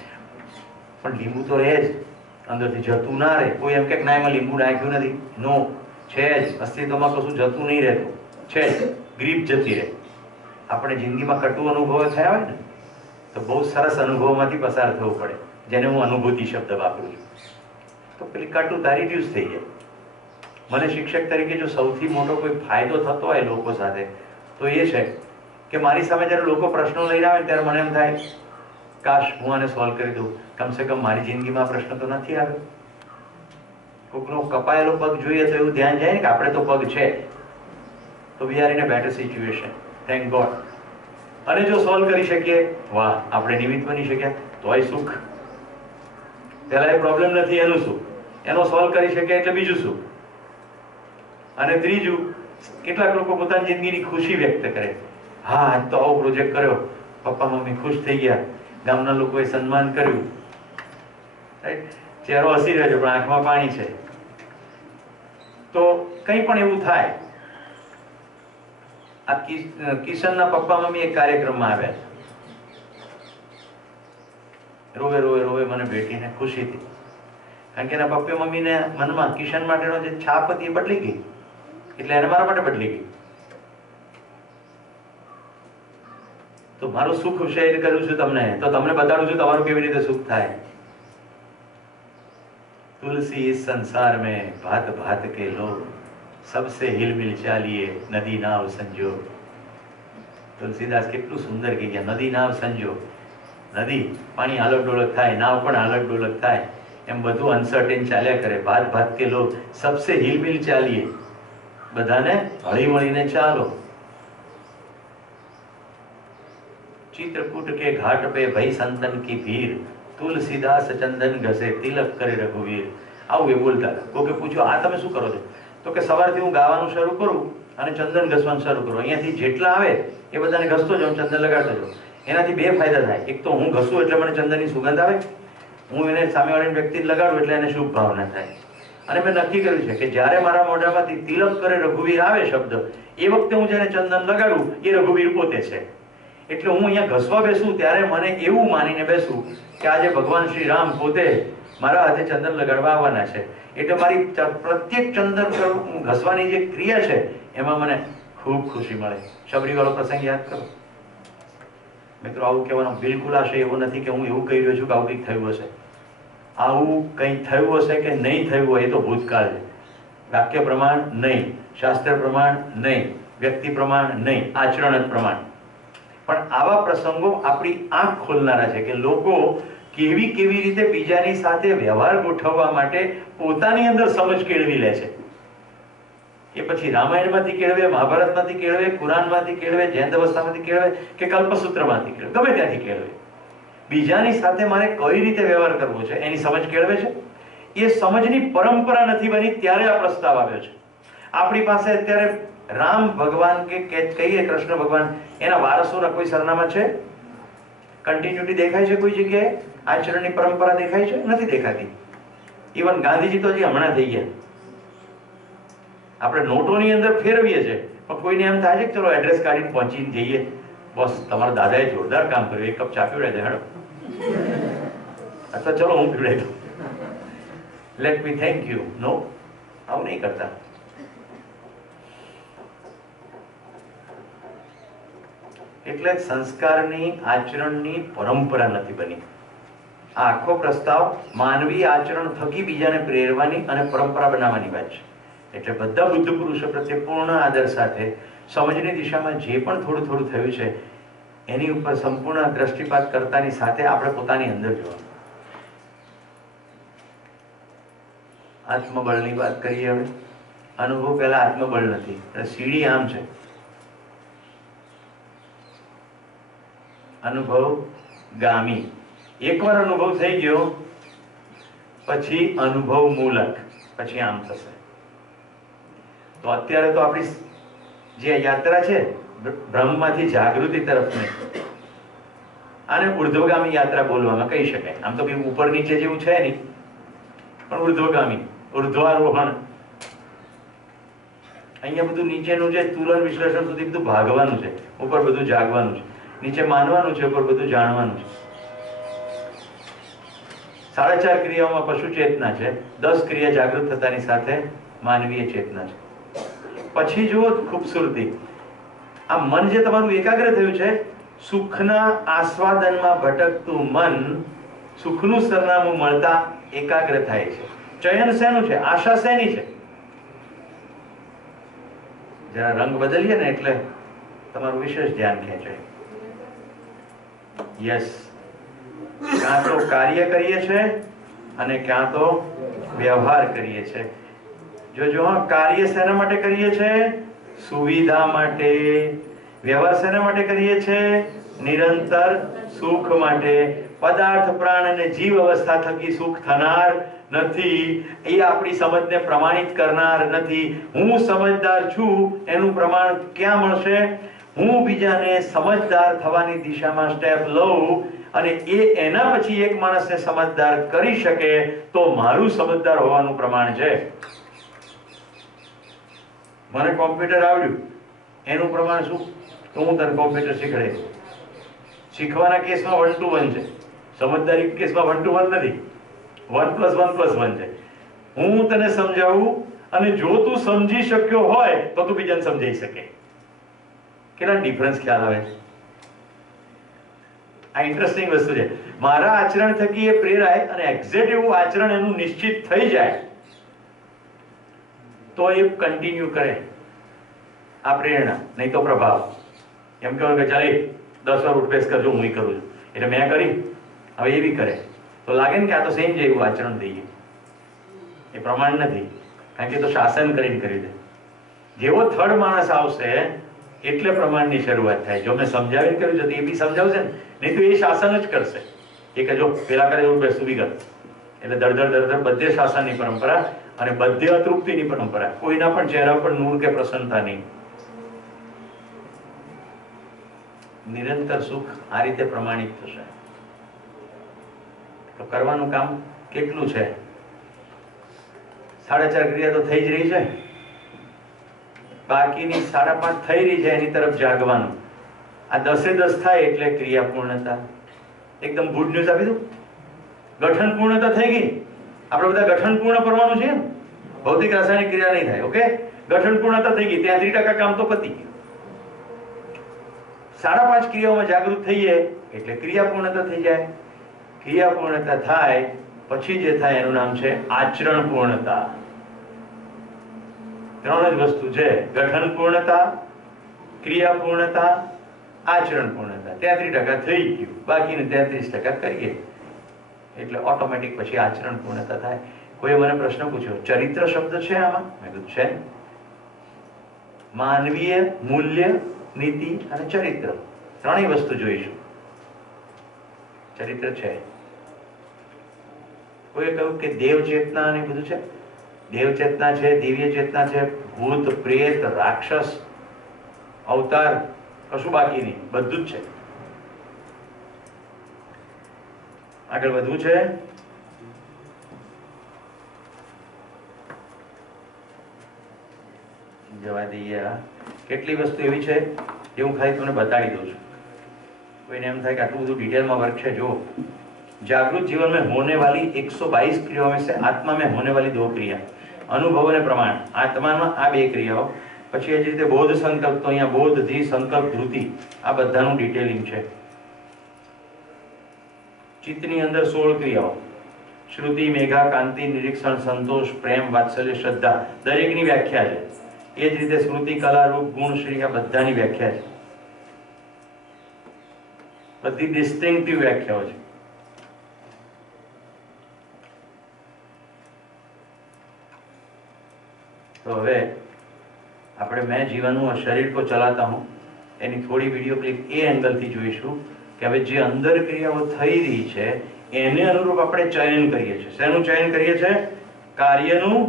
પણ લીંબુ તો રહે જ, અંદરથી જતું ના રહે. કોઈ એમ કે ના એમાં લીંબુ નાખ્યું નથી, નો, છે જ. અસ્તિત્વમાં કશું જતું નહીં રહેતું, છે જ, ગ્રીપ જતી રહે. આપણે જિંદગીમાં કટુ અનુભવો થયા હોય ને, તો બહુ સરસ અનુભવોમાંથી પસાર થવું પડે, જેને હું અનુભૂતિ શબ્દ વાપરું છું. તો પેલી કટુતા રિડ્યુસ થઈ જાય. મને શિક્ષક તરીકે જો સૌથી મોટો કોઈ ફાયદો થતો હોય લોકો સાથે, તો એ છે કે મારી સામે જ્યારે લોકો પ્રશ્નો લઈને આવે ત્યારે મને એમ થાય કાશ હું આને સોલ્વ કરી દઉં. કમસે કમ મારી જિંદગીમાં પ્રશ્ન તો નથી આવ્યો. કોઈકનો કપાયેલો પગ જોઈએ તો એવું ધ્યાન જાય ને કે આપણે તો પગ છે, તો we are in a better situation, thank God. અને જો સોલ્વ કરી શકીએ, વાહ, આપણે નિમિત્ત બની શક્યા, તોય સુખ. પહેલા એ પ્રોબ્લેમ નથી એનું સુખ, એનો સોલ્વ કરી શક્યા એટલે બીજું સુખ. અને ત્રીજું, કેટલાક લોકો પોતાની જિંદગીની ખુશી વ્યક્ત કરે, હા આજ તો આવો પ્રોજેક્ટ કર્યો, પપ્પા મમ્મી ખુશ થઈ ગયા, ગામના લોકોએ સન્માન કર્યું, ચહેરો હસી રહ્યો છે પણ આંખમાં પાણી છે. તો કંઈ પણ એવું થાય. આ કિશનના પપ્પા મમ્મી એક કાર્યક્રમમાં આવ્યા, રોવે રોવે રોવે મને ભેટીને ખુશીથી, કારણ કે એના પપ્પા મમ્મીને મનમાં કિશન માટેનો જે છાપ હતી એ બદલી ગઈ, એટલે એને મારા માટે બદલી ગઈ. તો મારું સુખ શેર કરું છું તમને, તો તમને બતાડું છું તમારું કેવી રીતે સુખ થાય. तुलसी इस संसार में भात भात के लोग, सबसे हिल मिल चालिए नदी नाव संजो. તુલસીદાસ કેટલું સુંદર કહી ગયા, નદી નાવ સંજો. નદી પાણી હાલક ડોલક થાય, નાવ પણ હાલક ડોલક થાય, એમ બધું અનસર્ટેન ચાલ્યા કરે. ભાત ભાત કે લોગ, સબસે हिल मिल ચાલીએ, બધાને હળી મળીને ચાલો. चित्रकूट के घाट पे भई संतन की भीड़, તુલસીદાસ ચંદન ઘસે તિલક કરે રઘુવીર. આવું એ બોલતા હતા. કોકે પૂછ્યું, આ તમે શું કરો છો? તો કે સવારથી હું ગાવાનું શરૂ કરું અને ચંદન ઘસવાનું શરૂ કરું. અહીંયાથી જેટલા આવે એ બધાને ઘસતો જાઉં, ચંદન લગાડતો જાઉં. એનાથી બે ફાયદા થાય. એક તો હું ઘસું એટલે મને ચંદનની સુગંધ આવે, હું એને સામેવાળી વ્યક્તિને લગાડું એટલે એને શુભ ભાવના થાય. અને મેં નક્કી કર્યું છે કે જ્યારે મારા મોઢામાંથી તિલક કરે રઘુવીર આવે શબ્દ, એ વખતે હું જેને ચંદન લગાડું એ રઘુવીર પોતે છે. એટલે હું અહીંયા ઘસવા બેસું ત્યારે મને એવું માનીને બેસું કે આજે ભગવાન શ્રી રામ પોતે મારા હાથે ચંદન લગાડવા આવવાના છે. એટલે મારી પ્રત્યેક ચંદન ઘસવાની જે ક્રિયા છે એમાં મને ખૂબ ખુશી મળે. શબરીવાળો પ્રસંગ યાદ કરો મિત્રો. આવું કહેવાનો બિલકુલ આશય એવો નથી કે હું એવું કહી રહ્યો છું કે આવું કંઈક થયું હશે. આવું કંઈક થયું હશે કે નહીં થયું હોય એ તો ભૂતકાળ છે. વાક્ય પ્રમાણ નહીં, શાસ્ત્ર પ્રમાણ નહીં, વ્યક્તિ પ્રમાણ નહીં, આચરણ જ પ્રમાણ. પણ આવા પ્રસંગો આપણી આંખ ખોલનારા છે કે લોકો કેવી કેવી રીતે બીજાની સાથે વ્યવહાર ગોઠવવા માટે પોતાની અંદર સમજ કેળવી લે છે. એ પછી રામાયણમાંથી કેળવે, મહાભારતમાંથી કેળવે, કુરાનમાંથી કેળવે, જૈન અવસ્થામાંથી કેળવે કે કલ્પસૂત્રમાંથી કેળવે, ગમે ત્યાંથી કેળવે. બીજાની સાથે મારે કઈ રીતે વ્યવહાર કરવો છે એની સમજ કેળવે છે. એ સમજની પરંપરા નથી બની ત્યારે આ પ્રસ્તાવ આવ્યો છે. આપણી પાસે અત્યારે રામ ભગવાન કે કહીએ કૃષ્ણ ભગવાન, એના વારસોના કોઈ સરનામા છે? કન્ટિન્યુટી દેખાય છે કોઈ જગ્યાએ? આચરણની પરંપરા દેખાય છે? નથી દેખાતી. ઇવન ગાંધીજી તો હજી હમણાં થઈ ગયા. આપણે નોટોની અંદર ફેરવીએ છીએ પણ કોઈને એમ થાય છે કે ચલો એડ્રેસ કાઢીને પહોંચીને જઈએ, બસ તમારા દાદાએ જોરદાર કામ કર્યું, એક કપ ચા પીવડાવી દે હેડો, અથવા ચલો હું પીવડાવી દઉં, લેટ મી થેન્ક યુ. નો, આવું નહીં કરતા. એટલે સંસ્કારની, આચરણની પરંપરા નથી બની. આ આખો પ્રસ્તાવ માનવી આચરણ થકી બીજાને પ્રેરવાની અને પરંપરા બનાવવાની વાત છે. એટલે બધા બુદ્ધ પુરુષો પ્રત્યે પૂર્ણ આદર સાથે સમજની દિશામાં જે પણ થોડું થોડું થયું છે એની ઉપર સંપૂર્ણ દ્રષ્ટિપાત કરતાની સાથે આપણે પોતાની અંદર જોવાનું. આત્મબળની વાત કરીએ હવે. અનુભવ પહેલા આત્મબળ નથી. સીડી આમ છે, અનુભવ ગામી. એકવાર અનુભવ થઈ ગયો પછી અનુભવ મૂલક, પછી આમ થશે. તો અત્યારે તો આપણી જે યાત્રા છે બ્રહ્મમાંથી જાગૃતિ તરફની, આને ઉર્ધ્વગામી યાત્રા બોલવામાં કહી શકાય. આમ તો કંઈ ઉપર નીચે જેવું છે નહીં, પણ ઉર્ધ્વગામી, ઉર્ધ્વારોહણ. અહીંયા બધું નીચેનું છે, તુલન વિશ્લેષણ સુધી બધું ભાગવાનું છે, ઉપર બધું જાગવાનું છે. નીચે માનવાનું છે, ઉપર બધું જાણવાનું છે. 4.5 ક્રિયાઓમાં પશુ ચેતના છે, 10 ક્રિયા જાગૃત થતાની સાથે માનવીય ચેતના છે. પછી જુઓ ખૂબસૂરતી, આ મન જે તમારું એકાગ્ર થયું છે, સુખના આસ્વાદનમાં ભટકતું મન સુખનું સરનામું મળતા એકાગ્ર થાય છે. ચયન શેનું છે? આશા શેની છે? જરા રંગ બદલીએ ને એટલે તમારું વિશેષ ધ્યાન ખેંચાય. યસ, ક્યાં તો કાર્ય કરીએ છે અને ક્યાં તો વ્યવહાર કરીએ છે. જો કાર્ય શેના માટે કરીએ છે? સુવિધા માટે, વ્યવહાર શેના માટે કરીએ છીએ? નિરંતર સુખ માટે. પદાર્થ પ્રાણ અને જીવ અવસ્થા થકી સુખ થનાર નથી, એ આપણી સમજને પ્રમાણિત કરનાર નથી. હું સમજદાર છું એનું પ્રમાણ ક્યાં મળશે? હું બીજાને સમજદાર થવાની દિશામાં સ્ટેપ લઉં અને એના પછી એક માણસને સમજદાર કરી શકે તો મારું સમજદાર હોવાનું પ્રમાણ છે. મને કોમ્પ્યુટર આવડ્યું એનું પ્રમાણ શું? તો હું તને કોમ્પ્યુટર શીખડે. શીખવાના કેસમાં 1 to 1 છે, સમજદારી કેસમાં 1 to 1 નથી, 1 + 1 + 1 છે. હું તને સમજાવું અને જો તું સમજી શક્યો હોય તો તું બીજાને સમજાઈ શકે. કેટલા ડિફરન્સ ખ્યાલ આવે? આ ઇન્ટરેસ્ટિંગ વસ્તુ છે. મારા આચરણ થકી એ પ્રેરાય અને એક્ઝેક્ટ એવું આચરણ એનું નિશ્ચિત થઈ જાય તો એ કન્ટિન્યુ કરે. આ પ્રેરણા, નહીં તો પ્રભાવ. એમ કહેવાય કે ચાલે 10 વાર ઉઠબેસ કરજો, હું કરું છું એટલે મેં કરી, હવે એ બી કરે તો લાગે ને કે આ તો સેમ જેવું આચરણ થઈ ગયું. એ પ્રમાણ નથી, કારણ કે તો શાસન કરીને કરી દે. જેવો થર્ડ માણસ આવશે એટલે પ્રમાણની શરૂઆત થાય. જો મેં સમજાવીને કર્યું છે તો એ બી સમજાવશે ને, નહીં તો એ શાસન જ કરશે. એ કે જો પેલા કરે એવું બેસતું બી કર, એટલે દરદર બધે શાસનની પરંપરા અને બધે અતૃપ્તિની પરંપરા. કોઈના પણ ચહેરા પર નૂર કે પ્રસન્નતા નહીં. નિરંતર સુખ આ રીતે પ્રમાણિત થશે. તો કરવાનું કામ કેટલું છે? 4.5 ક્રિયા તો થઈ જ રહી છે, બાકીની 5.5 થઈ રહી છે, એની તરફ જાગવાનું. આ 10 થાય એટલે ક્રિયા પૂર્ણતા. એકદમ ગુડ ન્યૂઝ આપી દઉં, ગઠન પૂર્ણતા થઈ ગઈ. આપણે બધા ગઠન પૂર્ણ કરવાનું છે, ભૌતિક રાસાયણિક ક્રિયા નહીં થાય. ઓકે, ગઠન પૂર્ણતા થઈ ગઈ, 33% કામ તો પતી ગયું. 5.5 ક્રિયાઓમાં જાગૃત થઈએ એટલે ક્રિયા પૂર્ણતા થઈ જાય. ક્રિયા પૂર્ણતા થાય પછી જે થાય એનું નામ છે આચરણ પૂર્ણતા. 3 જ વસ્તુ છે: ગઠન પૂર્ણતા, ક્રિયા પૂર્ણતા, આચરણ પૂર્ણતા. 33% થઈ ગયું, બાકીનું 33% કરીએ એટલે ઓટોમેટિક પછી આચરણ પૂર્ણતા થાય. કોઈએ મને પ્રશ્ન પૂછ્યો, ચરિત્ર શબ્દ છે આમાં? મેં કીધું છે. માનવીય મૂલ્ય, નીતિ અને ચરિત્ર, 3 વસ્તુ જોઈશું. ચરિત્ર છે. કોઈએ કહ્યું કે દેવ ચેતના અને બધું છે. દેવ ચેતના છે, દિવ્ય ચેતના છે, ભૂત, પ્રેત, રાક્ષસ, અવતાર, કશું બાકી નહીં, બધું જ છે. આગળ વધવું છે. જવા દઈએ. કેટલી વસ્તુ એવી છે જે હું ખાલી તમને બતાવી દઉં છું. કોઈને એમ થાય કે આટલું બધું ડિટેલમાં વર્ક છે. જો जागृत जीवन में होने वाली 122 क्रियाओं में से आत्मा में होने वाली 2 क्रिया, अनुभव ने प्रमाण. आत्मा में आ 2 क्रियाओं, પછી એ જ રીતે બોધ સંકલ્પ, તો અહીંયા બોધ, ધી, સંકલ્પ, ધૃતિ, આ બધાનું ડિટેલિંગ છે. ચિત્તની અંદર 16 ક્રિયાઓ: શ્રુતિ, મેઘા, કાંતિ, નિરીક્ષણ, સંતોષ, પ્રેમ, વાત્સલ્ય, શ્રદ્ધા, દરેકની વ્યાખ્યા છે. એ જ રીતે સ્મૃતિ, કલા, રૂપ, ગુણ, શ્રી, આ બધાની વ્યાખ્યા છે. બધી ડિસ્ટિંક્ટિવ વ્યાખ્યાઓ છે. तो હવે આપણે मैं जीवन हूँ और शरीर को चलाता हूँ એની થોડી વિડીયો ક્લિપ એ એંગલથી જોઈશું કે હવે જે અંદર ક્રિયાઓ થઈ રહી છે એને અનુરૂપ આપણે ચયન કરીએ છીએ. શેનું ચયન કરીએ છીએ? કાર્યનું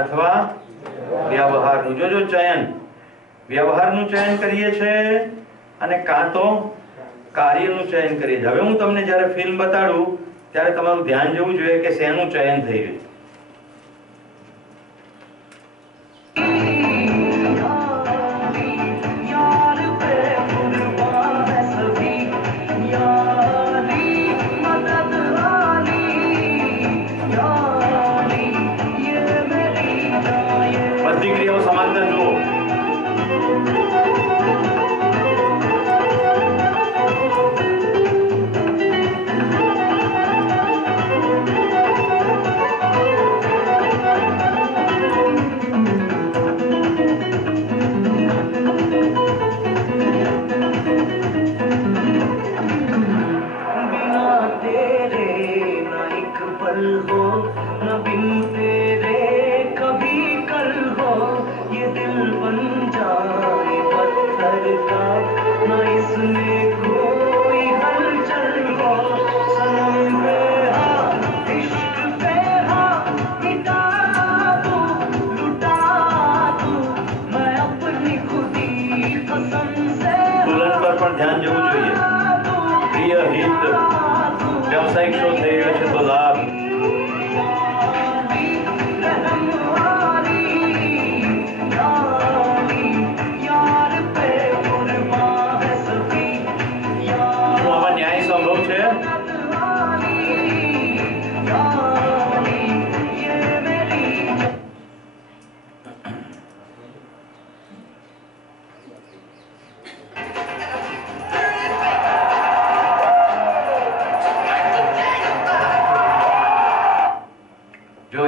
અથવા વ્યવહારનું. જો ચયન વ્યવહારનું ચયન કરીએ છીએ અને કાં તો કાર્યનું ચયન કરીએ છીએ. હવે હું તમને જ્યારે ફિલ્મ બતાડું ત્યારે તમારું ધ્યાન જવું જોઈએ કે શેનું ચયન થઈ રહ્યું. શો થઈ રહ્યો છે તો લાભ.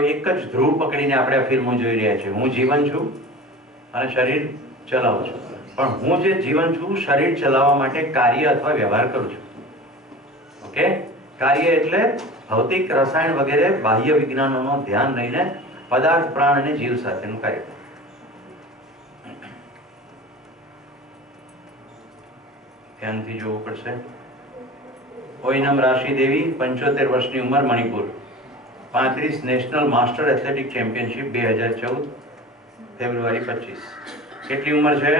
એક જ ધ્રુવ પકડીને આપણે આ ફિલ્મો જોઈ રહ્યા છીએ. હું જીવન છું અને શરીર ચલાવું છું, પણ હું જે જીવન છું શરીર ચલાવવા માટે કાર્ય અથવા વ્યવહાર કરું છું. ઓકે, કાર્ય એટલે ભૌતિક, રસાયણ વગેરે બાહ્ય વિજ્ઞાનોનો ધ્યાન લઈને પદાર્થ, પ્રાણ અને જીવ સાથેનું કાર્ય. ધ્યાનથી જોવું પડશે. ઓઈનમ રાશિ દેવી, 75 વર્ષની ઉંમર, Manipur. 35 national master athletic championship 2014 ફેબ્રુઆરી 25. કેટલી ઉંમર છે?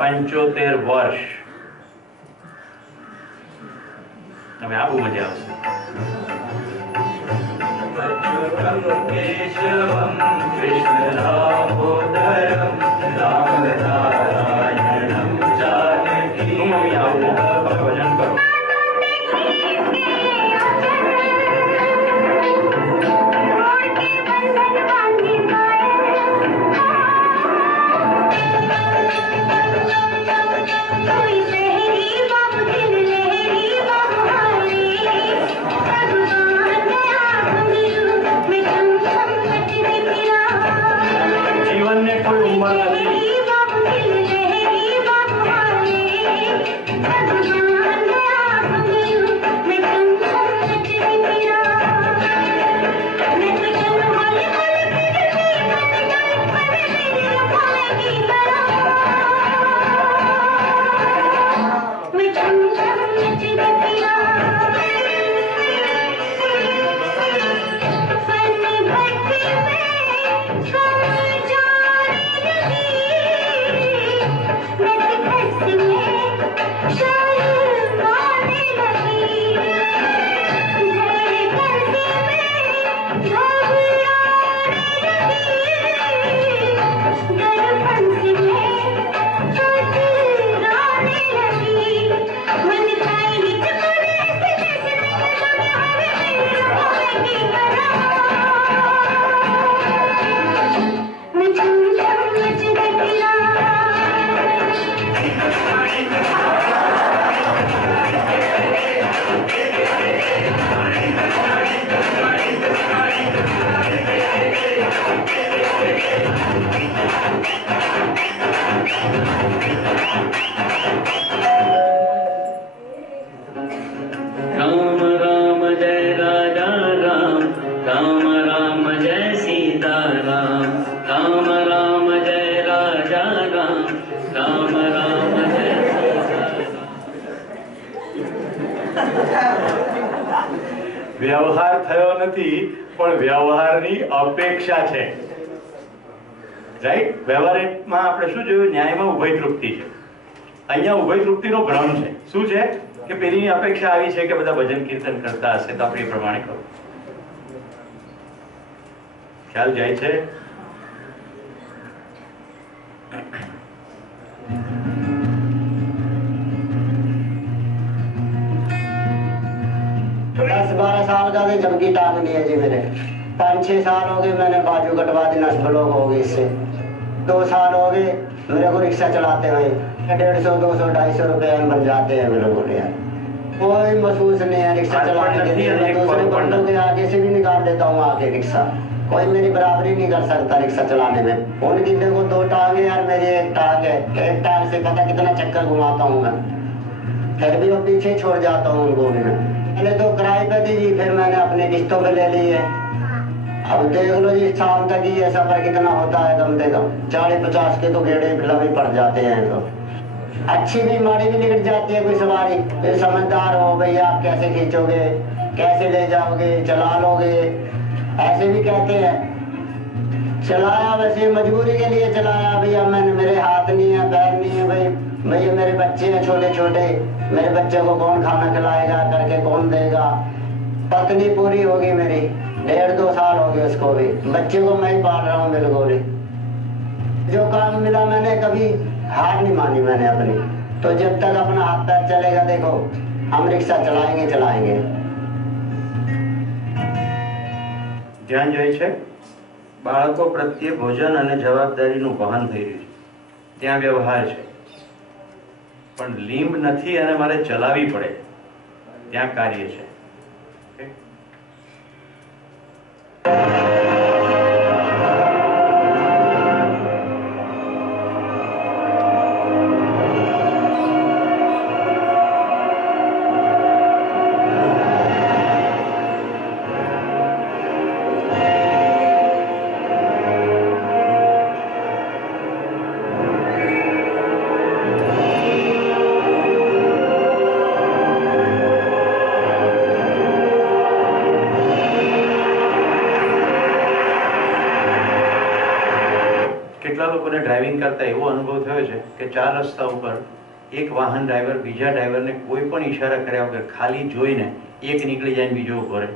75 વર્ષ. હવે આ બહુ મજા આવશે. ભજન કરો. વ્યવહાર થયો નથી, પણ વ્યવહારની અપેક્ષા છે. રાઈટ? વ્યવહારમાં આપણે શું જોયું? ન્યાયમાં ઉભય તૃપ્તિ છે. અહીંયા ઉભય તૃપ્તિનો ભ્રમ છે. શું છે કે પેલીની અપેક્ષા આવી છે કે બધા ભજન કીર્તન કરતા હશે તો આપણે એ પ્રમાણે કરો. ખ્યાલ જાય છે? 10-12 साल का भी जबकि टांग नहीं है जी मेरे. 5-6 साल हो गए मैंने बाजू कटवा दी, नस ब्लॉक हो गई इससे. 2 साल हो गए मेरे को रिक्शा चलाते हुए. 150, 200, 250 रुपए बन जाते हैं मेरे को यार. कोई महसूस नहीं है रिक्शा चलाने के लिए. मैं दूसरे बंदों के आगे से भी निकाल देता हूँ आके रिक्शा. कोई मेरी बराबरी नहीं कर सकता रिक्शा चलाने में. उनकी देखो 2 टांगे यार, मेरी 1 टांग है. 1 टांग से पता कितना चक्कर घुमाता हूँ मैं, फिर भी मैं पीछे छोड़ जाता हूँ उनको भी. मैं पहले तो किराए पे दी, फिर मैंने अपने किस्तों पे ले ली है. अब देख लो जी शाम तक ही ये सफर कितना होता है, कम से कम 40-50 के तो गेड़े भी पड़ जाते हैं. तो अच्छी भी माड़ी भी निकल जाती है कोई सवारी. फिर समझदार हो भाई, आप कैसे खींचोगे, कैसे ले जाओगे, चला लोगे, ऐसे भी कहते हैं. चलाया वैसे मजबूरी के लिए चलाया भैया मैंने. मेरे हाथ नहीं है, पैर नहीं है भाई. भैया मेरे बच्चे हैं छोटे छोटे, मेरे बच्चे को कौन खाना खिलाएगा, करके कौन देगा. पत्नी पूरी होगी मेरी, 1.5-2 साल हो गए उसको भी। बच्चे को मैं ही पाल रहा हूँ बिल्कुल। जो काम मिला मैंने कभी हार नहीं मानी मैंने अपनी। तो जब तक अपना हाथ पैर चलेगा, देखो हम रिक्शा चलाएंगे चलाएंगे। ધ્યાન જાય છે બાળકો પ્રત્યે ભોજન અને જવાબદારીનું વહન થઈ રહ્યું છે, ત્યાં વ્યવહાર છે, પણ લીંબ નથી અને મારે ચલાવવી પડે, ત્યાં કાર્ય છે. ઓકે? કેટલા લોકોને ડ્રાઇવિંગ કરતા એવો અનુભવ થયો છે કે 4 રસ્તા ઉપર એક વાહન ડ્રાઈવર બીજા ડ્રાઈવરને કોઈ પણ ઈશારા કર્યા વગર ખાલી જોઈને એક નીકળી જાય ને બીજો ઉભો રહે.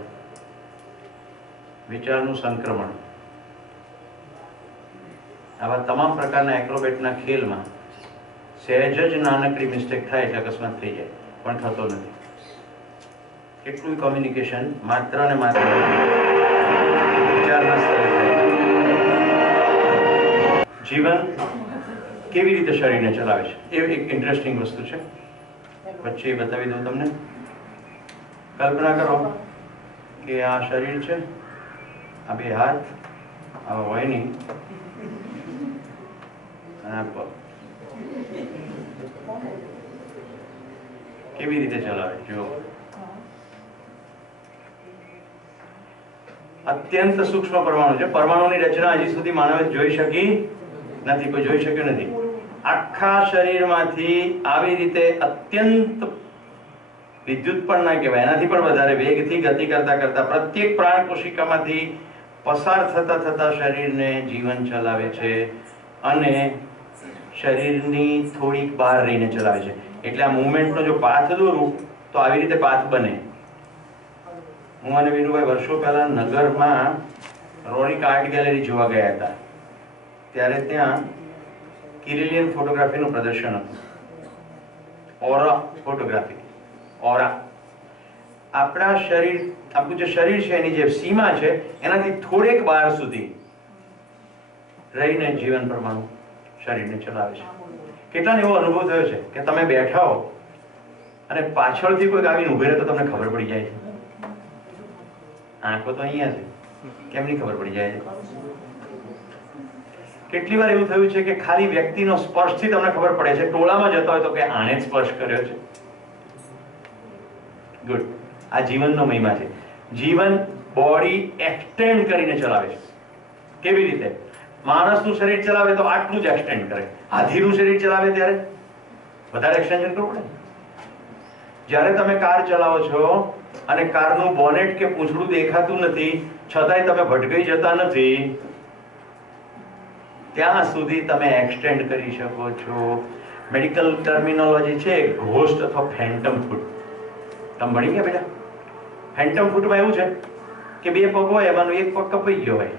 વિચારનું સંક્રમણ. આવા તમામ પ્રકારના એક્રોબેટના ખેલમાં સહેજ જ નાનકડી મિસ્ટેક થાય એટલે અકસ્માત થઈ જાય, પણ થતો નથી. કેટલું કોમ્યુનિકેશન માત્ર ને માત્ર વિચારના સ્તરે થાય. જીવન કેવી રીતે શરીરને ચલાવે છે એ એક ઇન્ટરેસ્ટિંગ વસ્તુ છે. વચ્ચે બતાવી દઉં તમને. કલ્પના કરો કે આ શરીર છે, આ બે હાથ, આ વયની અને આ પગ. કેવી રીતે ચલાવે જો. અત્યંત સૂક્ષ્મ પરમાણુ છે. પરમાણુની રચના હજી સુધી માનવે જોઈ શકી નથી, કોઈ જોઈ શક્યું નથી. આખા શરીરમાંથી આવી રીતે અત્યંત વિદ્યુત પણ ના કહેવાય, એનાથી પણ વધારે વેગથી ગતિ કરતા કરતા પ્રત્યેક પ્રાણ કોશિકામાંથી પસાર થતા થતા શરીરને જીવન ચલાવે છે અને શરીરની થોડીક બહાર રહીને ચલાવે છે. એટલે આ મુવમેન્ટનો જો પાથ દોરું તો આવી રીતે પાથ બને. હું અને વીરુભાઈ વર્ષો પહેલા નગરમાં રોરિક આર્ટ ગેલેરી જોવા ગયા હતા. ત્યારે ત્યાં કિરિલિયન ફોટોગ્રાફીનું પ્રદર્શન હતું. ઓરા ફોટોગ્રાફી. ઓરા આપણા શરીર, આપણું જે શરીર છે એની જે સીમા છે એનાથી થોડેક બહાર સુધી રહીને જીવન પરમાણુ શરીરને ચલાવે છે. કેટલાને એવો અનુભવ થયો છે કે તમે બેઠા હો અને પાછળથી કોઈક આવીને ઉભે રહે તો તમને ખબર પડી જાય છે. આંખો તો અહીંયા છે, કેમ નહીં ખબર પડી જાય છે? કેટલી વાર એવું થયું છે કે ખાલી વ્યક્તિનો સ્પર્શથી તમને ખબર પડે છે. ટોળામાં જતો હોય તો કે આને જ સ્પર્શ કર્યો છે. ગુડ. આ જીવનનો મહિમા છે. જીવન બોડી એક્સટેન્ડ કરીને ચલાવે છે. કેવી રીતે? માણસનું શરીર ચલાવે તો આટલું જ એક્સટેન્ડ કરે. હાથીનું શરીર ચલાવે ત્યારે વધારે એક્સટેન્શન કરવું પડે. જ્યારે તમે કાર ચલાવો છો અને કારનું બોનેટ કે પૂંછડું દેખાતું નથી છતાંય તમે ભટકાઈ જતા નથી, ત્યાં સુધી તમે એક્સટેન્ડ કરી શકો છો. મેડિકલ ટર્મિનોલોજી છે ઘોસ્ટ અથવા ફેન્ટમ ફૂટ. તમે ભણી ગયા બેટા? ફેન્ટમ ફૂટમાં એવું છે કે બે પગ હોય, એમાંનો એક પગ કપાઈ ગયો હોય,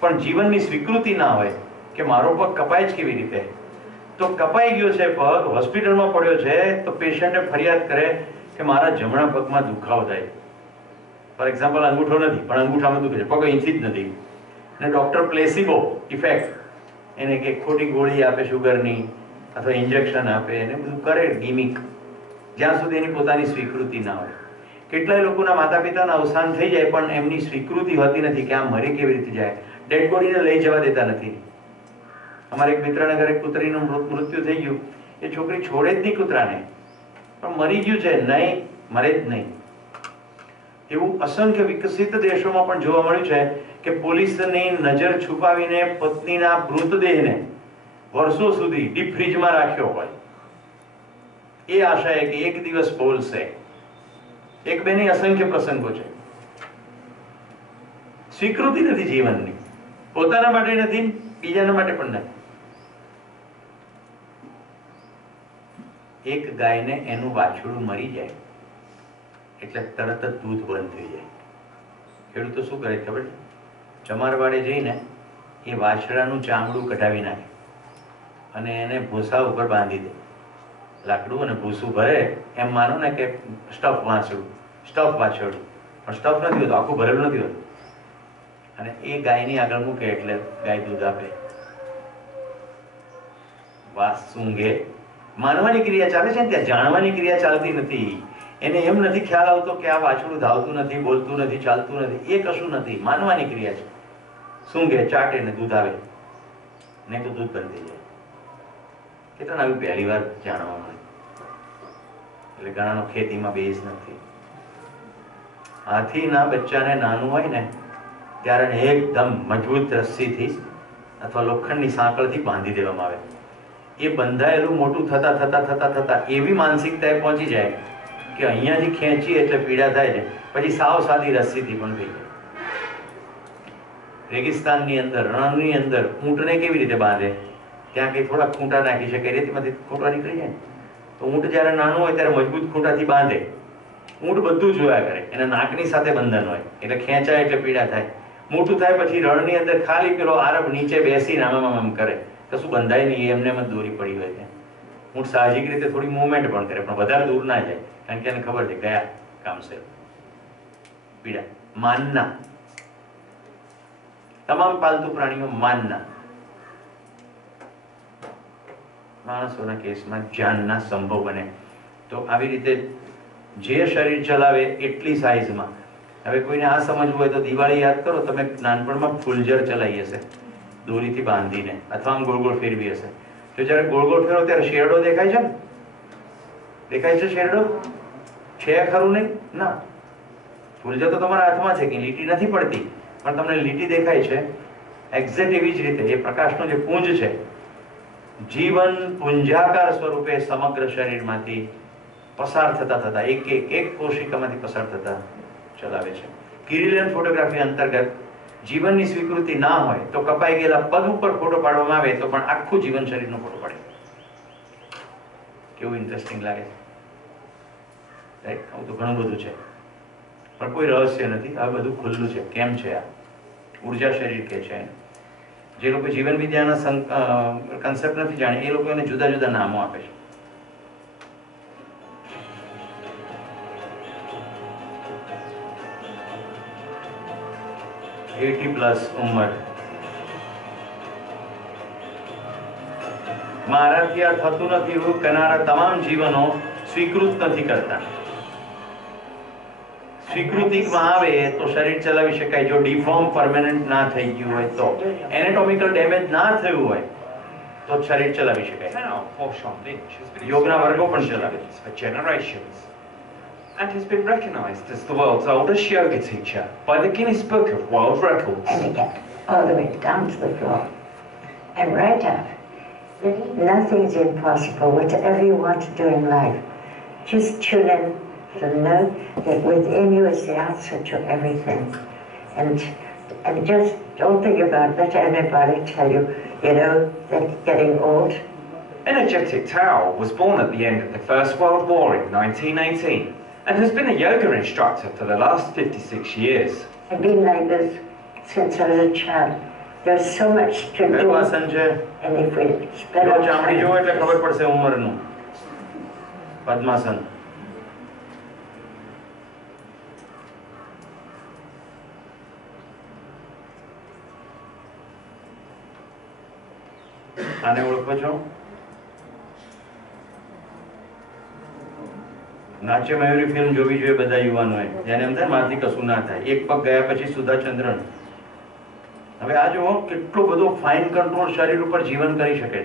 પણ જીવનની સ્વીકૃતિ ના હોય કે મારો પગ કપાય જ કેવી રીતે. તો કપાઈ ગયો છે પગ, હોસ્પિટલમાં પડ્યો છે, તો પેશન્ટે ફરિયાદ કરે કે મારા જમણા પગમાં દુખાવો થાય. ફોર એક્ઝામ્પલ અંગૂઠો નથી પણ અંગૂઠામાં દુખે છે, પગ અહીંથી જ નથી. અને ડૉક્ટર પ્લેસિબો ઇફેક્ટ એને કે ખોટી ગોળી આપે શુગરની અથવા ઇન્જેક્શન આપે, એને બધું કરે ગિમિક, જ્યાં સુધી એની પોતાની સ્વીકૃતિ ના હોય. કેટલાય લોકોના માતા પિતાના અવસાન થઈ જાય પણ એમની સ્વીકૃતિ હોતી નથી કે આ મરી કેવી રીતે જાય. ડેડ બોડીને લઈ જવા દેતા નથી. અમારે એક મિત્રના ઘરે કૂતરીનું મૃત્યુ થઈ ગયું. એ છોકરી છોડે જ નહીં કૂતરાને, પણ મરી ગયું છે, નહીં મરે જ નહીં. એવું અસંખ્ય વિકસિત દેશોમાં પણ જોવા મળ્યું છે કે પોલીસની નજર છુપાવીને પત્નીના મૃતદેહને વર્ષો સુધી ડીપ ફ્રીજમાં રાખ્યો હોય, એ આશાએ કે એક દિવસ બોલશે. એક બે નહીં, અસંખ્ય પ્રસંગો છે. સ્વીકૃતિ નથી જીવનની, પોતાના માટે નથી, બીજાના માટે પણ નથી. એક ગાયને એનું વાછડું મરી જાય એટલે તરત જ દૂધ બંધ થઈ જાય. ખેડૂતો શું કરે ખબર છે? ચમારવાડે જઈને એ વાછડાનું ચામડું કઢાવી નાખે અને એને ભૂસા ઉપર બાંધી દે. લાકડું અને ભૂસું ભરે એમ માનો ને કે સ્ટફ વાછડું, પણ સ્ટફ નથી હોતું, આખું ભરેલું નથી હોતું. અને એ ગાયની આગળ મૂકે એટલે ગાય દૂધ આપે. વાસ સૂંઘે. માનવાની ક્રિયા ચાલે છે ને ત્યાં, જાણવાની ક્રિયા ચાલતી નથી. એને એમ નથી ખ્યાલ આવતો કે આ વાછડું ધાવતું નથી, બોલતું નથી, ચાલતું નથી, એ કશું નથી. માનવાની ક્રિયા છે. સૂંઘે, ચાટે ને દૂધ આવે, નહીં તો દૂધ બંધ થઈ જાય. કેટલા આવી પહેલી વાર જાણવા મળે. એટલે ઘણાનો ખેતીમાં બેઝ નથી. હાથીના બચ્ચાને નાનું હોય ને ત્યારે એને એકદમ મજબૂત રસ્સીથી અથવા લોખંડની સાંકળથી બાંધી દેવામાં આવે. એ બંધાયેલું મોટું થતા એવી માનસિકતાએ પહોંચી જાય કે અહીંયાથી ખેંચી એટલે પીડા થાય છે, પછી સાવ સાદી રસ્સીથી પણ થઈ જાય. રેગિસ્તાનની અંદર, રણની અંદર ઊંટને કેવી રીતે બાંધે? ત્યાં કંઈ થોડા ખૂંટા નાખી શકે, રેતીમાંથી ખૂંટા નીકળી જાય. તો ઊંટ જ્યારે નાનું હોય ત્યારે મજબૂત ખૂંટાથી બાંધે. ઊંટ બધું જોયા કરે, એના નાકની સાથે બંધન હોય એટલે ખેંચાય એટલે પીડા થાય. મોટું થાય પછી રણની અંદર ખાલી પેલો આરબ નીચે બેસીને આમ કરે, કશું બંધાય નહીં, એમને એમ જ દોરી પડી હોય ત્યાં. ઊંટ સાહજિક રીતે થોડી મૂવમેન્ટ પણ કરે, પણ વધારે દૂર ના જાય, કારણ કે એને ખબર છે ગયા કામ છે. પીડા માનના, તમામ પાલતુ પ્રાણીઓ માનના. માણસોના કેસમાં જાનના સંભવ બને. તો આવી રીતે જે શરીર ચલાવે એટલી સાઈઝમાં. હવે કોઈને આ સમજવું હોય તો દિવાળી યાદ કરો, તમે નાનપણમાં ફૂલઝર ચલાવી હશે દોરીથી બાંધીને, અથવા આમ ગોળ ગોળ ફેરવી હશે. તો જ્યારે ગોળ ગોળ ફેરવો ત્યારે શેરડો દેખાય છે ને? દેખાય છે શેરડો? છે ખરું નહીં? ના. ફૂલઝર તો તમારા હાથમાં છે કે લીટી નથી પડતી, પણ તમને લીટી દેખાય છે. એક્ઝેક્ટ એવી જ રીતે એ પ્રકાશનો જે પુંજ છે, જીવન પુંજાકાર સ્વરૂપે સમગ્ર શરીરમાંથી પસાર થતા એક કોશિકામાંથી પસાર થતા ચલાવે છે. કિરીલિયન ફોટોગ્રાફી અંતર્ગત જીવનની સ્વીકૃતિ ના હોય તો કપાઈ ગયેલા પગ ઉપર ફોટો પાડવામાં આવે તો પણ આખું જીવન શરીરનો ફોટો પાડે. કેવું ઇન્ટરેસ્ટિંગ લાગે છે, રાઈટ? આવું તો ઘણું બધું છે, પણ કોઈ રહસ્ય નથી. આ બધું ખુલ્લું છે. કેમ છે આ ઉર્જા શરીર કે છે? જે લોકો જીવન વિદ્યાના કન્સેપ્ટ નથી જાણે એ લોકો એને જુદા જુદા નામો આપે છે. +80 ઉંમર. મારાથી આ થતું નથી એવું કહેનારા તમામ જીવનો સ્વીકૃત નથી કરતા. સ્વીકૃતિમાં આવે તો શરીર ચલાવી શકાય. જો ડિફોર્મ પરમેનન્ટ ના થઈ ગયું હોય તો, એનાટોમિકલ ડેમેજ ના થયું હોય તો શરીર ચલાવી શકાય. યોગના વર્ગો પણ ચલાવે for generations, and has been recognized as the world's oldest yoga teacher by the Guinness Book of World Records. And to get all the way down to the floor and right up. Nothing's impossible. Whatever you want to do in life, just tune in to know that within you is the answer to everything. And just don't think about, let anybody tell you, that getting old. Energetic Tao was born at the end of the First World War in 1918 and has been a yoga instructor for the last 56 years. I've been like this since I was a child. There's so much to do. આસન છે. And if we spend જો our ચામડી time, જોવો એટલે ખબર પડશે ઉંમરનું. પદ્માસન. આને ઓળખો છો? નાટ્ય મયુરી ફિલ્મ જોવી જોઈએ બધા યુવાનોએ. જેને એમ થાય મારાથી કશું ના થાય. એક પગ ગયા પછી સુધાચંદ્રન. હવે આ જુઓ કેટલો બધો ફાઇન કંટ્રોલ શરીર ઉપર જીવન કરી શકે છે.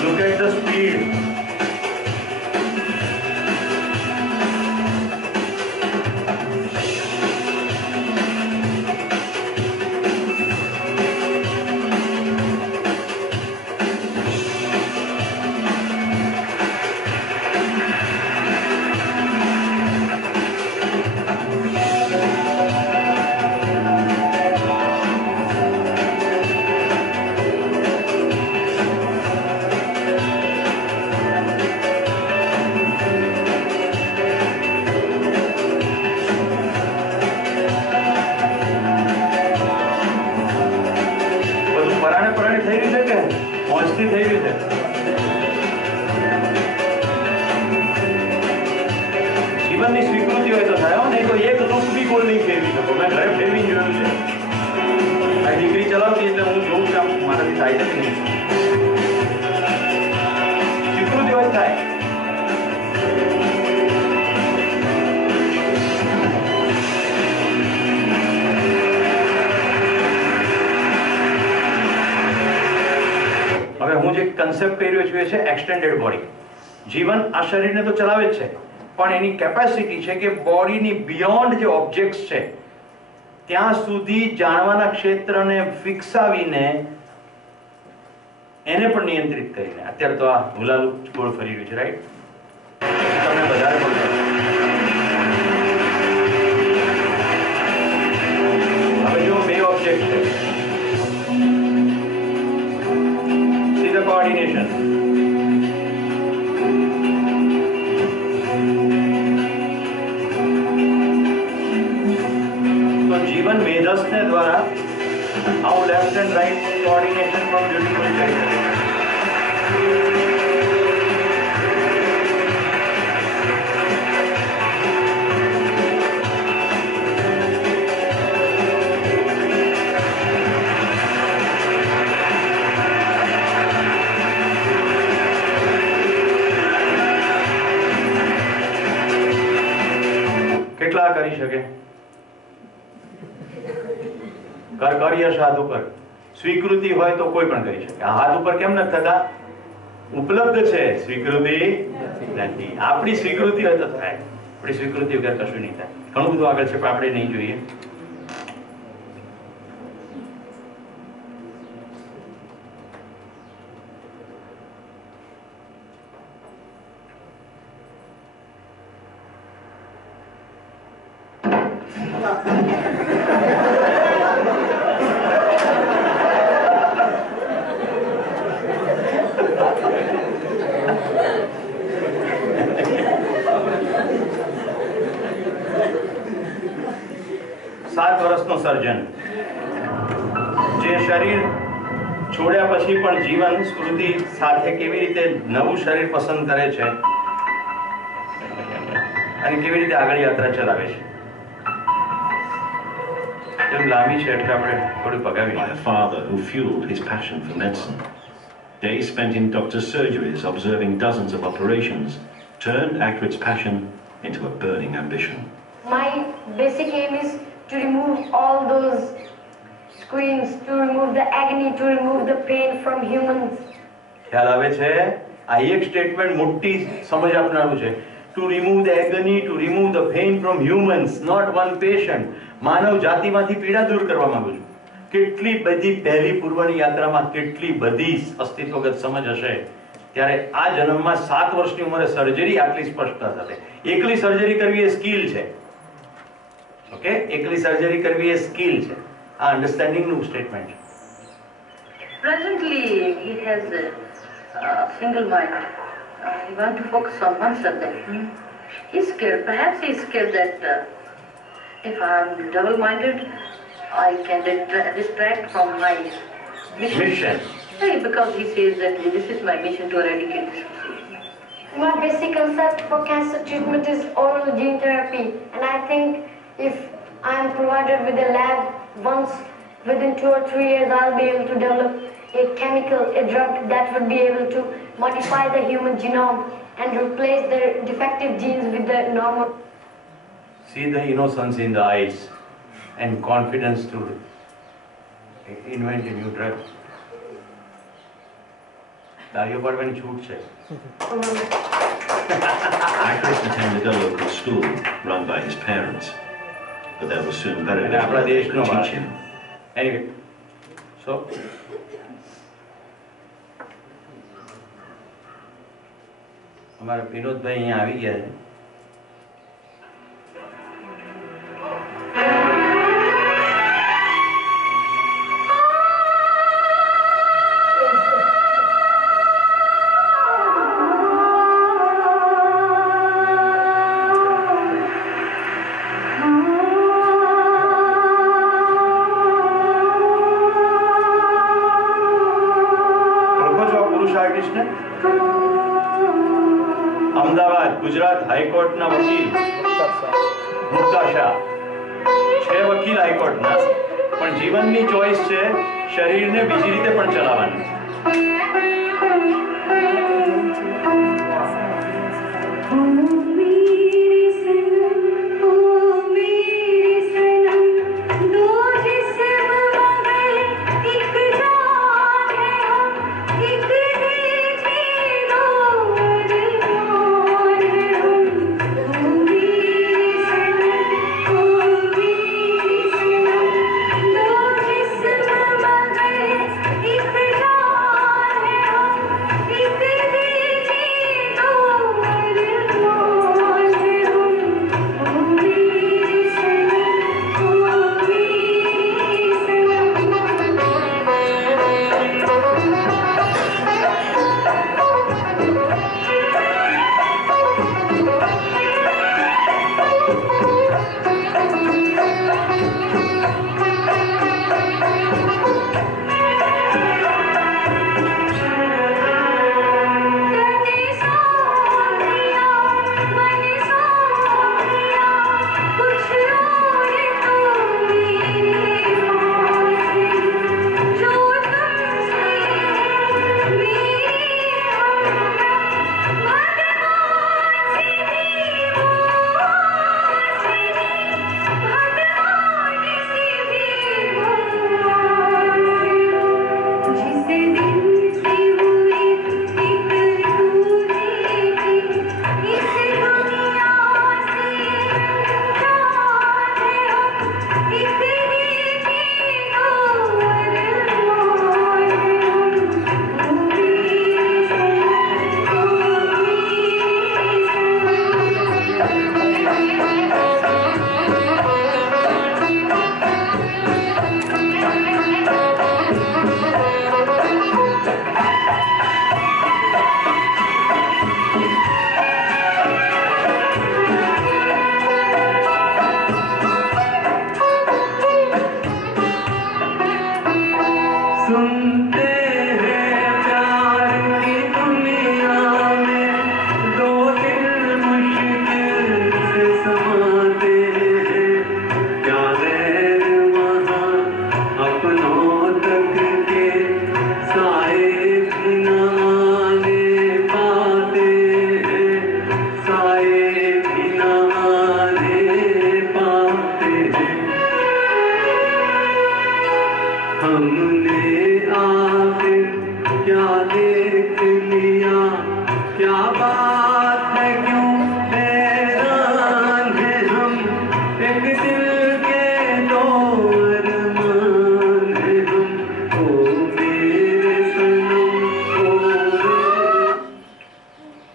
Look at the speed. વ્યવસ્થિત થઈ ગયું છે? જીવનની સ્વીકૃતિ હોય તો થાય, નહીં તો એક રૂપ બી ગોળ નહીં ફેરવી શકો. મેં ઘરે ફેરવી જોયું છે. આ દીકરી ચલાવતી એટલે હું જોઉં છું મારાથી થાય છે કે નહીં. સ્વીકૃતિ હોય થાય. હવે હું જે કન્સેપ્ટ કહી રહ્યો છું એ છે એક્સટેન્ડેડ બોડી. જીવન આ શરીરને તો ચલાવે જ છે, પણ એની કેપેસિટી છે કે બોડીની બિયોન્ડ જે ઓબ્જેક્ટ્સ છે ત્યાં સુધી જાણવાના ક્ષેત્રને વિકસાવીને એને પણ નિયંત્રિત કરીને. અત્યારે તો આ હુલાલું ગોળ ફરી રહ્યું છે, રાઈટ? તમને વધારે પડતું. હવે જો બે ઓબ્જેક્ટ છે, see the coordination. તો જીવન મેધસને દ્વારા આવું લેફ્ટ એન્ડ રાઈટ કોઓર્ડિનેશન પણ બ્યુટીફુલ કરી શકે. કેટલા કરી શકે? કરી હશે હાથ ઉપર. સ્વીકૃતિ હોય તો કોઈ પણ કરી શકે. હાથ ઉપર કેમ નથી થતા? ઉપલબ્ધ છે, સ્વીકૃતિ નથી. આપણી સ્વીકૃતિ હોય તો થાય. આપણી સ્વીકૃતિ વગર કશું નહીં થાય. ઘણું બધું આગળ છે પણ આપણે નહીં જોઈએ. સર્જન જે શરીર છોડ્યા પછી પણ જીવન સ્મૃતિ સાથે કેવી રીતે નવું શરીર પસંદ કરે છે અને કેવી રીતે આગળ યાત્રા ચલાવે છે. જેમ લાંબી છે એટલે આપણે થોડી પગાવી. By a father who fueled his passion for medicine. Days spent in doctor's surgeries observing dozens of operations turned Akrit's passion into a burning ambition. My basic aim is to remove all those screens, to remove the agony, to remove the pain from humans. ખ્યાલ આવે છે? આ એક statement મોટી સમજ આપનારું છે. To remove the agony, to remove the pain from humans, not one patient. માનવ જાતિમાંથી પીડા દૂર કરવા માંગુ છું. કેટલી બધી પહેલી પૂર્વની યાત્રામાં કેટલી બધી અસ્તિત્વગત સમજ હશે. ત્યારે આ જન્મમાં 7 વર્ષની ઉંમરે સર્જરી આટલી સ્પષ્ટતા સાથે. એકલી સર્જરી કરવી એ સ્કિલ છે. ઓકે, એકલી સર્જરી કરવી એ સ્કિલ છે. આ અન્ડરસ્ટેન્ડિંગનું સ્ટેટમેન્ટ છે. Presently, he has a single mind. He wants to focus on one subject. He's scared. Perhaps he's scared that if I'm double-minded, I can distract from my mission. Because he says that this is my mission to eradicate this disease. My basic concept for cancer treatment is oral gene therapy, and I think if I am provided with a lab once, within 2 or 3 years, I'll be able to develop a chemical, a drug that would be able to modify the human genome and replace the defective genes with the normal. See the innocence in the eyes and confidence to invent a new drug. દાયો પડવાની છૂટ છે. Akrit attended a local school run by his parents, but there was soon very એટલે આપણા little દેશનો to ભાગ. teach him. Anyway, so અમારા વિનોદભાઈ અહીંયા આવી ગયા છે. ઓળખો છો આ આપીશ ને. અમદાવાદ ગુજરાત હાઈકોર્ટના વકીલ મુક્તા શાહ છે, વકીલ હાઈકોર્ટના, પણ જીવનની ચોઈસ છે શરીરને બીજી રીતે પણ ચલાવવાની.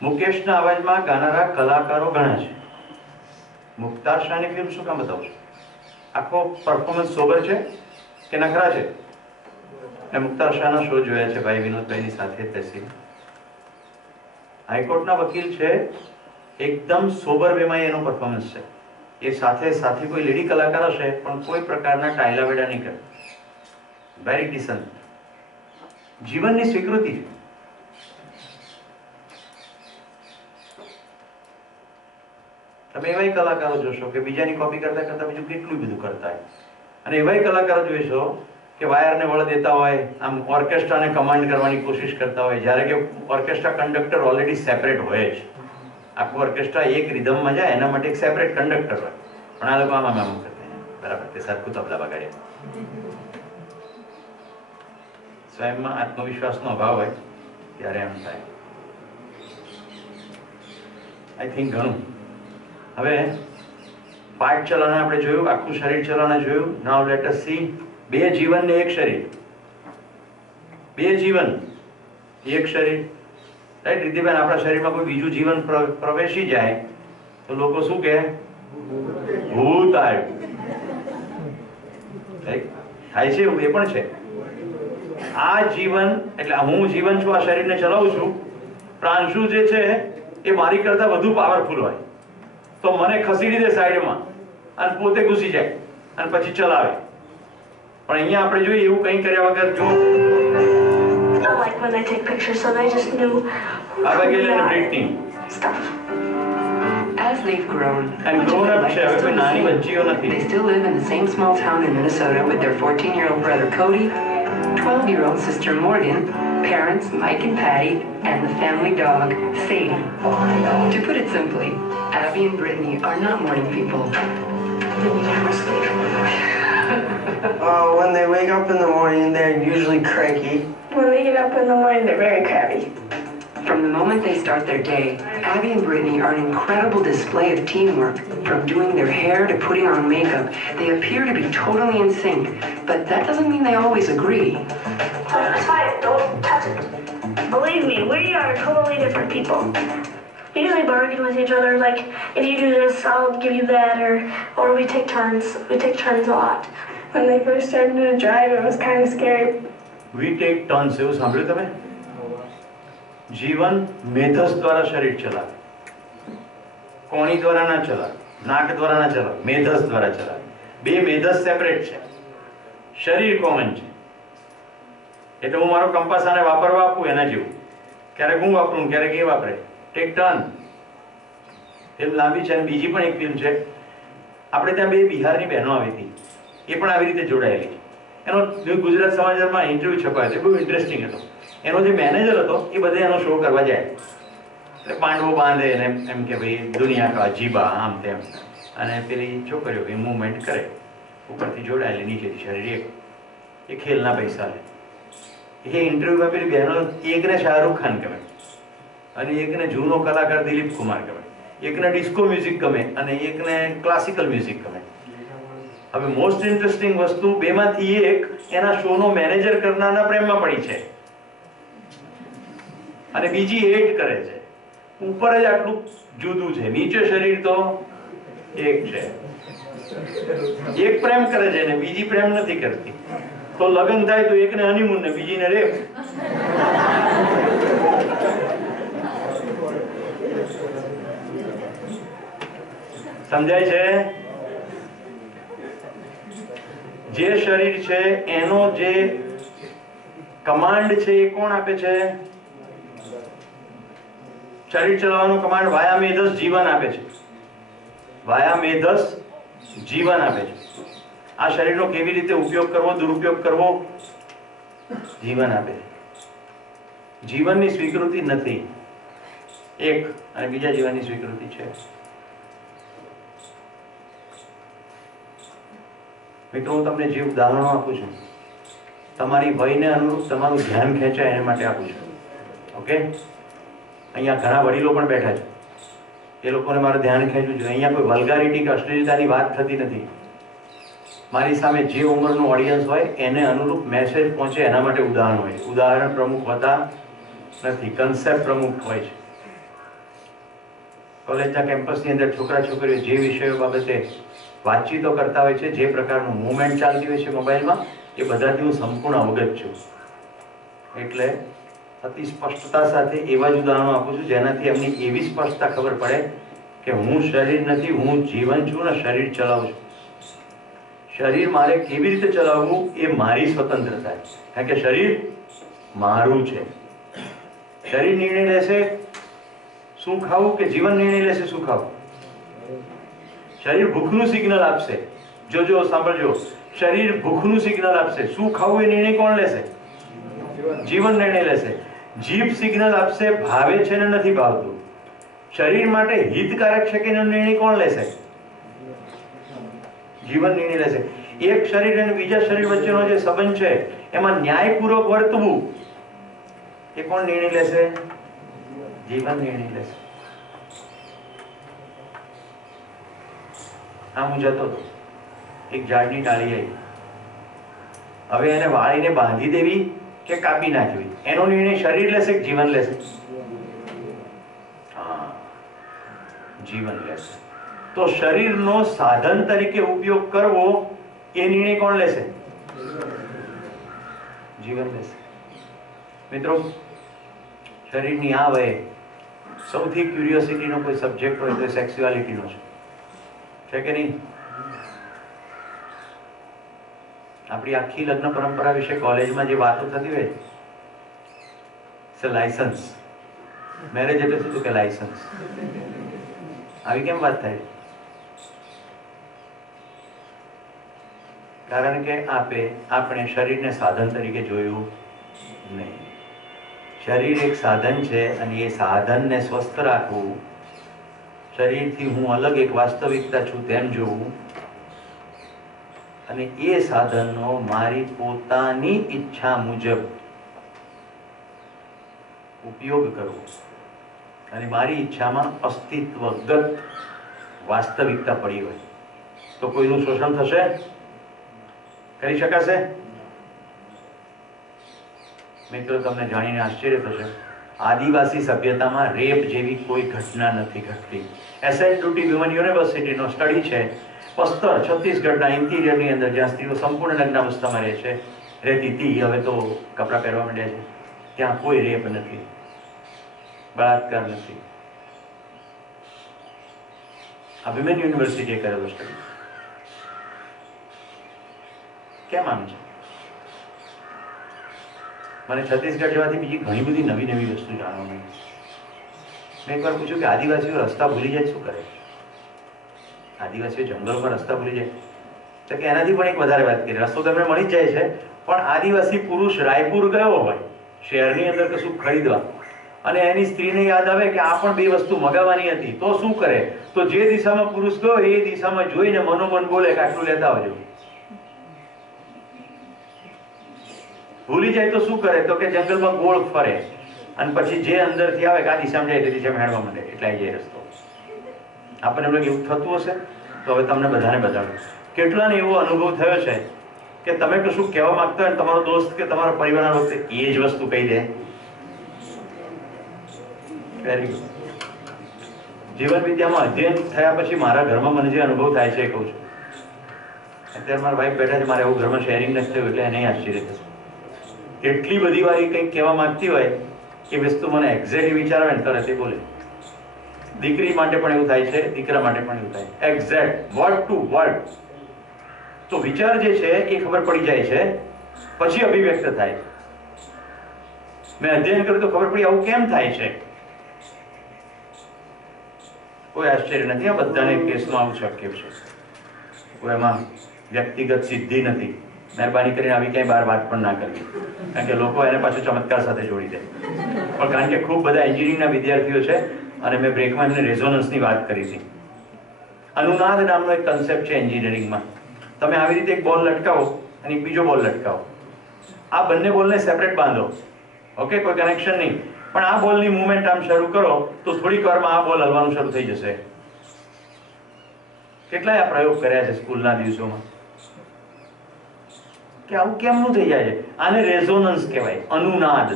મુકેશના અવાજમાં ગાનારા કલાકારો ઘણા છે. મુખ્તાર શાહની ફિલ્મ શું કામ બતાવું છું? આખો પરફોર્મન્સ સોબર છે કે નખરા છે? મેં મુખ્તાર શાહના શો જોયા છે ભાઈ વિનોદભાઈની સાથે બેસી. હાઈકોર્ટના વકીલ છે, એકદમ સોબર વેમાં એનું પરફોર્મન્સ છે. એ સાથે સાથે કોઈ લેડી કલાકાર હશે પણ કોઈ પ્રકારના ટાયલા વેડા નહીં કરે. Very decent. જીવનની સ્વીકૃતિ છે. તમે એવાય કલાકારો જોશો કે બીજાની કોપી કરતા કરતા બીજું કેટલું બધું કરતા હોય, અને એવાય કલાકારો જોઈશો કે વાયરને વળ દેતા હોય, આમ ઓર્કેસ્ટ્રાને કમાન્ડ કરવાની કોશિશ કરતા હોય, જ્યારે કે ઓર્કેસ્ટ્રા કંડક્ટર ઓલરેડી સેપરેટ હોય જ. આખું ઓર્કેસ્ટ્રા એક રિધમમાં જાય એના માટે એક સેપરેટ કંડક્ટર હોય, પણ આ લોકો આમ કરતા બરાબર તે સરખું તબલા બગાડ્યા. સ્વયંમાં આત્મવિશ્વાસનો અભાવ હોય ત્યારે એમ થાય. આઈ થિંક ઘણું. હવે પાર્ટ ચલણ આપણે જોયું, આખું શરીર ચલણ જોયું. નાઉ લેટ અસ સી બે જીવન ને એક શરીર. બે જીવન એક શરીર, રાઈટ રીતિબેન? આપણા શરીરમાં કોઈ બીજું જીવન પ્રવેશી જાય તો લોકો શું કહે? ભૂત આવ્યું. થાય છે એવું, એ પણ છે. આ જીવન એટલે હું જીવન છું, આ શરીરને ચલાવું છું. પ્રાંશુ જે છે એ મારી કરતા વધુ પાવરફુલ હોય તો મને ખસેડી દે સાઈડમાં અને પોતે ઘૂસી જાય અને પછી ચલાવે. પણ અહીંયા આપણે જોઈએ એવું કંઈ કર્યા વગર જો when they take pictures, so they just knew who Abigail we and are Brittany. and stuff. As they've grown, And much of grown their up life છે, is હવે still કોઈ the નાની same. બચ્ચીઓ નથી. They still live in the same small town in Minnesota with their 14-year-old brother Cody, 12-year-old sister Morgan, parents Mike and Patty, and the family dog Sadie. To put it simply, Abby and Brittany are not morning people. When they wake up in the morning, they're usually cranky. When they get up in the morning, they're very crabby. From the moment they start their day, Abby and Brittany are an incredible display of teamwork. From doing their hair to putting on makeup, they appear to be totally in sync, but that doesn't mean they always agree. It's fine, don't touch it. Believe me, we are totally different people. We usually bargain with each other, like, if you do this, I'll give you that, or we take turns. We take turns a lot. When they first started to drive, it was kind of scary. We take turns. એવું સાંભળ્યું તમે? જીવન મેધસ દ્વારા શરીર ચલાવે, કોણી દ્વારા ના ચલાવે, નાક દ્વારા ના ચલાવે, મેધસ દ્વારા ચલાવે. બે મેધસ સેપરેટ છે, શરીર કોમન છે. એટલે હું મારો કંપાસ આને વાપરવા આપું એના જેવું. ક્યારેક હું વાપરું, ક્યારેક એ વાપરે. Tech turn. ફિલ્મ લાંબી છે અને બીજી પણ એક ફિલ્મ છે. આપણે ત્યાં બે બિહારની બહેનો આવી હતી, એ પણ આવી રીતે જોડાયેલી. એનો ગુજરાત સમાચારમાં ઇન્ટરવ્યુ છપાયો હતો, બહુ ઇન્ટરેસ્ટિંગ હતો. એનો જે મેનેજર હતો એ બધે એનો શો કરવા જાય, એટલે પાંડવો બાંધે અને એમ કે ભાઈ દુનિયા કા અજીબા આમ તેમ, અને પેલી છોકરીઓ એ મૂવમેન્ટ કરે, ઉપરથી જોડાયેલી નીચેથી શરીર એ ખેલના પૈસા લે. એ ઇન્ટરવ્યુમાં પેલી બહેનો એકને શાહરૂખ ખાન ગમે અને એકને જૂનો કલાકાર દિલીપ કુમાર ગમે, એકને ડિસ્કો મ્યુઝિક ગમે અને એકને ક્લાસિકલ મ્યુઝિક ગમે. હવે મોસ્ટ ઇન્ટરેસ્ટિંગ વસ્તુ, બેમાંથી એક એના શોનો મેનેજર કરનારના પ્રેમમાં પડી છે અને બીજી એડ કરે છે. ઉપર જ આટલું જુદું છે, નીચે શરીર તો એક છે. એક પ્રેમ કરે છે ને બીજી પ્રેમ નથી કરતી. તો લગ્ન થાય તો એકને હનીમૂન ને બીજીને રેપ. સમજાય છે? જે શરીર છે એનો જે કમાન્ડ છે એ કોણ આપે છે? શરીર ચલાવવાનો કમાન્ડ વાયા મેધસ જીવન આપે છે. વાયા મેધસ જીવન આપે છે. આ શરીરનો કેવી રીતે ઉપયોગ કરવો, દુરુપયોગ કરવો, જીવન આપે છે. જીવનની સ્વીકૃતિ નથી એક, અને બીજા જીવનની સ્વીકૃતિ છે. મિત્રો, હું તમને જે ઉદાહરણો આપું છું, તમારી વયને અનુરૂપ તમારું ધ્યાન ખેંચાય એના માટે આપું છું. ઓકે? અહીંયા ઘણા વડીલો પણ બેઠા છે, એ લોકોને મારે ધ્યાન ખેંચવું જોઈએ. અહીંયા કોઈ વલ્ગારિટી કે અશ્લીલતાની વાત થતી નથી. મારી સામે જે ઉંમરનું ઓડિયન્સ હોય એને અનુરૂપ મેસેજ પહોંચે એના માટે ઉદાહરણ હોય. ઉદાહરણ પ્રમુખ હોતા નથી, કન્સેપ્ટ પ્રમુખ હોય છે. કોલેજના કેમ્પસની અંદર છોકરા છોકરીઓ જે વિષયો બાબતે વાતચીતો કરતા હોય છે, જે પ્રકારનું મૂવમેન્ટ ચાલતી હોય છે મોબાઈલમાં, એ બધાથી હું સંપૂર્ણ અવગત છું. એટલે અતિ સ્પષ્ટતા સાથે એવા જ ઉદાહરણો આપું છું જેનાથી એમની એવી સ્પષ્ટતા ખબર પડે કે હું શરીર નથી, હું જીવન છું ને શરીર ચલાવું છું. શરીર મારે કેવી રીતે ચલાવવું એ મારી સ્વતંત્રતા છે, કારણ કે શરીર મારું છે. શરીર નિર્ણય લેશે શું ખાવું, કે જીવન નિર્ણય લેશે શું ખાવું. શરીર ભૂખનું સિગ્નલ આપશે. જોજો, સાંભળજો, શરીર ભૂખનું સિગ્નલ આપશે. શું ખાવું એ નિર્ણય કોણ લેશે? જીવન નિર્ણય લેશે. જીભ સિગ્નલ આપશે ભાવે છે ને નથી ભાવતું. શરીર માટે હિતકારક છે કે એનો નિર્ણય કોણ લેશે? જીવન નિર્ણય લેશે. એક શરીર અને બીજા શરીર વચ્ચેનો જે સંબંધ છે એમાં ન્યાયપૂર્વક વર્તવું એ કોણ નિર્ણય લેશે? જીવન નિર્ણય લેશે. આમ હું જતો હતો, એક ઝાડની ડાળી આવી. હવે એને વાળીને બાંધી દેવી કે કાપી નાખવી, એનો નિર્ણય શરીર લેશે કે જીવન લેશે? હા, જીવન લેશે. તો શરીરનો સાધન તરીકે ઉપયોગ કરવો એ નિર્ણય કોણ લેશે? જીવન લેશે. મિત્રો, શરીરની આ વયે સૌથી ક્યુરિયોસિટીનો કોઈ સબ્જેક્ટ હોય તો સેક્સ્યુઆલિટીનો છે કે નહીં? આપણી આખી લગ્ન પરંપરા વિશે કોલેજમાં જે વાતો થતી હોય લાયસન્સ. મેરેજ એટલે શું કે લાયસન્સ. આવી કેમ વાત થાય? કારણ કે આપણે શરીરને સાધન તરીકે જોયું નહીં. શરીર એક સાધન છે અને એ સાધનને સ્વસ્થ રાખવું, શરીરથી હું અલગ એક વાસ્તવિકતા છું તેમ જોવું, અને એ સાધનનો મારી પોતાની ઈચ્છા મુજબ ઉપયોગ કરવો અને મારી ઈચ્છામાં અસ્તિત્વગત વાસ્તવિકતા પડી હોય તો કોઈનું શોષણ થશે? કરી શકાશે? મિત્રો, તમને જાણીને આશ્ચર્ય થશે, આદિવાસી સભ્યતામાં રેપ જેવી કોઈ ઘટના નથી ઘટતી. એસએનડ્યુટી વિમન યુનિવર્સિટીનો સ્ટડી છે, બસ્તર છત્તીસગઢના ઇન્ટિરિયરની અંદર જ્યાં સ્ત્રીઓ સંપૂર્ણ નગ્નાવસ્થામાં રહે છે, રહેતી હતી, હવે તો કપડાં પહેરવા માંડ્યા છે, ત્યાં કોઈ રેપ નથી, બળાત્કાર નથી. આ વિમેન યુનિવર્સિટીએ કરેલો સ્ટડી. કેમ આમ છે? મને છત્તીસગઢ જવાથી બીજી ઘણી બધી નવી નવી વસ્તુ જાણવા મળી. મેં એકવાર પૂછ્યું કે આદિવાસીઓ રસ્તા ભૂલી જાય શું કરે? આદિવાસીઓ જંગલમાં રસ્તા ભૂલી જાય તો કે એનાથી પણ એક વધારે વાત કરી. રસ્તો તમને મળી જ જાય છે, પણ આદિવાસી પુરુષ રાયપુર ગયો હોય શહેરની અંદર કશું ખરીદવા, અને એની સ્ત્રીને યાદ આવે કે આ પણ બે વસ્તુ મગાવવાની હતી, તો શું કરે? તો જે દિશામાં પુરુષ ગયો એ દિશામાં જોઈને મનોમન બોલે કે આટલું લેતા આવજો. ભૂલી જાય તો શું કરે? તો કે જંગલમાં ગોળ ફરે અને પછી જે અંદરથી આવે કે આ દિશામાં જાય તે દિશામાં હેડવા માંડે, એટલે આવી જાય રસ્તો. આપણને એમ લાગે એવું થતું હશે? તો હવે તમને બધાને બતાડું. કેટલાને એવો અનુભવ થયો છે કે તમે કશું કહેવા માંગતા હોય, તમારો દોસ્ત કે તમારા પરિવારના વખતે એ જ વસ્તુ કહી દે. Very good. જીવન વિદ્યામાં અધ્યયન થયા પછી મારા ઘરમાં મને જે અનુભવ થાય છે એ કહું છું. અત્યારે મારા વાઈફ બેઠા છે, મારે એવું ઘરમાં શેરિંગ નથી થયું એટલે એને આશ્ચર્ય થશે. એટલી બધી વાર કંઈક કહેવા માંગતી હોય એ વસ્તુ મને એક્ઝેક્ટ વિચાર આવે ને તરત એ બોલે. દીકરી માટે પણ એવું થાય છે, દીકરા માટે પણ એવું થાય, એક્ઝેક્ટ વર્ડ ટુ વર્ડ. તો વિચાર જે છે એ ખબર પડી જાય છે, પછી અભિવ્યક્ત થાય. મેં અધ્યયન કર્યું તો ખબર પડી આવું કેમ થાય છે. કોઈ આશ્ચર્ય નથી, આ બધાને કેસમાં આવું શક્ય છે. કોઈ એમાં વ્યક્તિગત સિદ્ધિ નથી. મહેરબાની કરીને આવી ક્યાંય બાર વાત પણ ના કરવી, કારણ કે લોકો એને પાછું ચમત્કાર સાથે જોડી દે. પણ કારણ કે ખૂબ બધા એન્જિનિયરિંગના વિદ્યાર્થીઓ છે અને મેં બ્રેકમાં એમને રેઝોનન્સની વાત કરી હતી. અનુનાદ નામનો એક કન્સેપ્ટ છે એન્જિનિયરિંગમાં. તમે આવી રીતે એક બોલ લટકાવો અને એક બીજો બોલ લટકાવો, આ બંને બોલને સેપરેટ બાંધો, ઓકે, કોઈ કનેક્શન નહીં, પણ આ બોલની મૂવમેન્ટ આમ શરૂ કરો તો થોડીક વારમાં આ બોલ હલવાનું શરૂ થઈ જશે. કેટલાય આ પ્રયોગ કર્યા છે સ્કૂલના દિવસોમાં કે આવું કેમનું થઈ જાય છે. આને રેઝોનન્સ કહેવાય, અનુનાદ.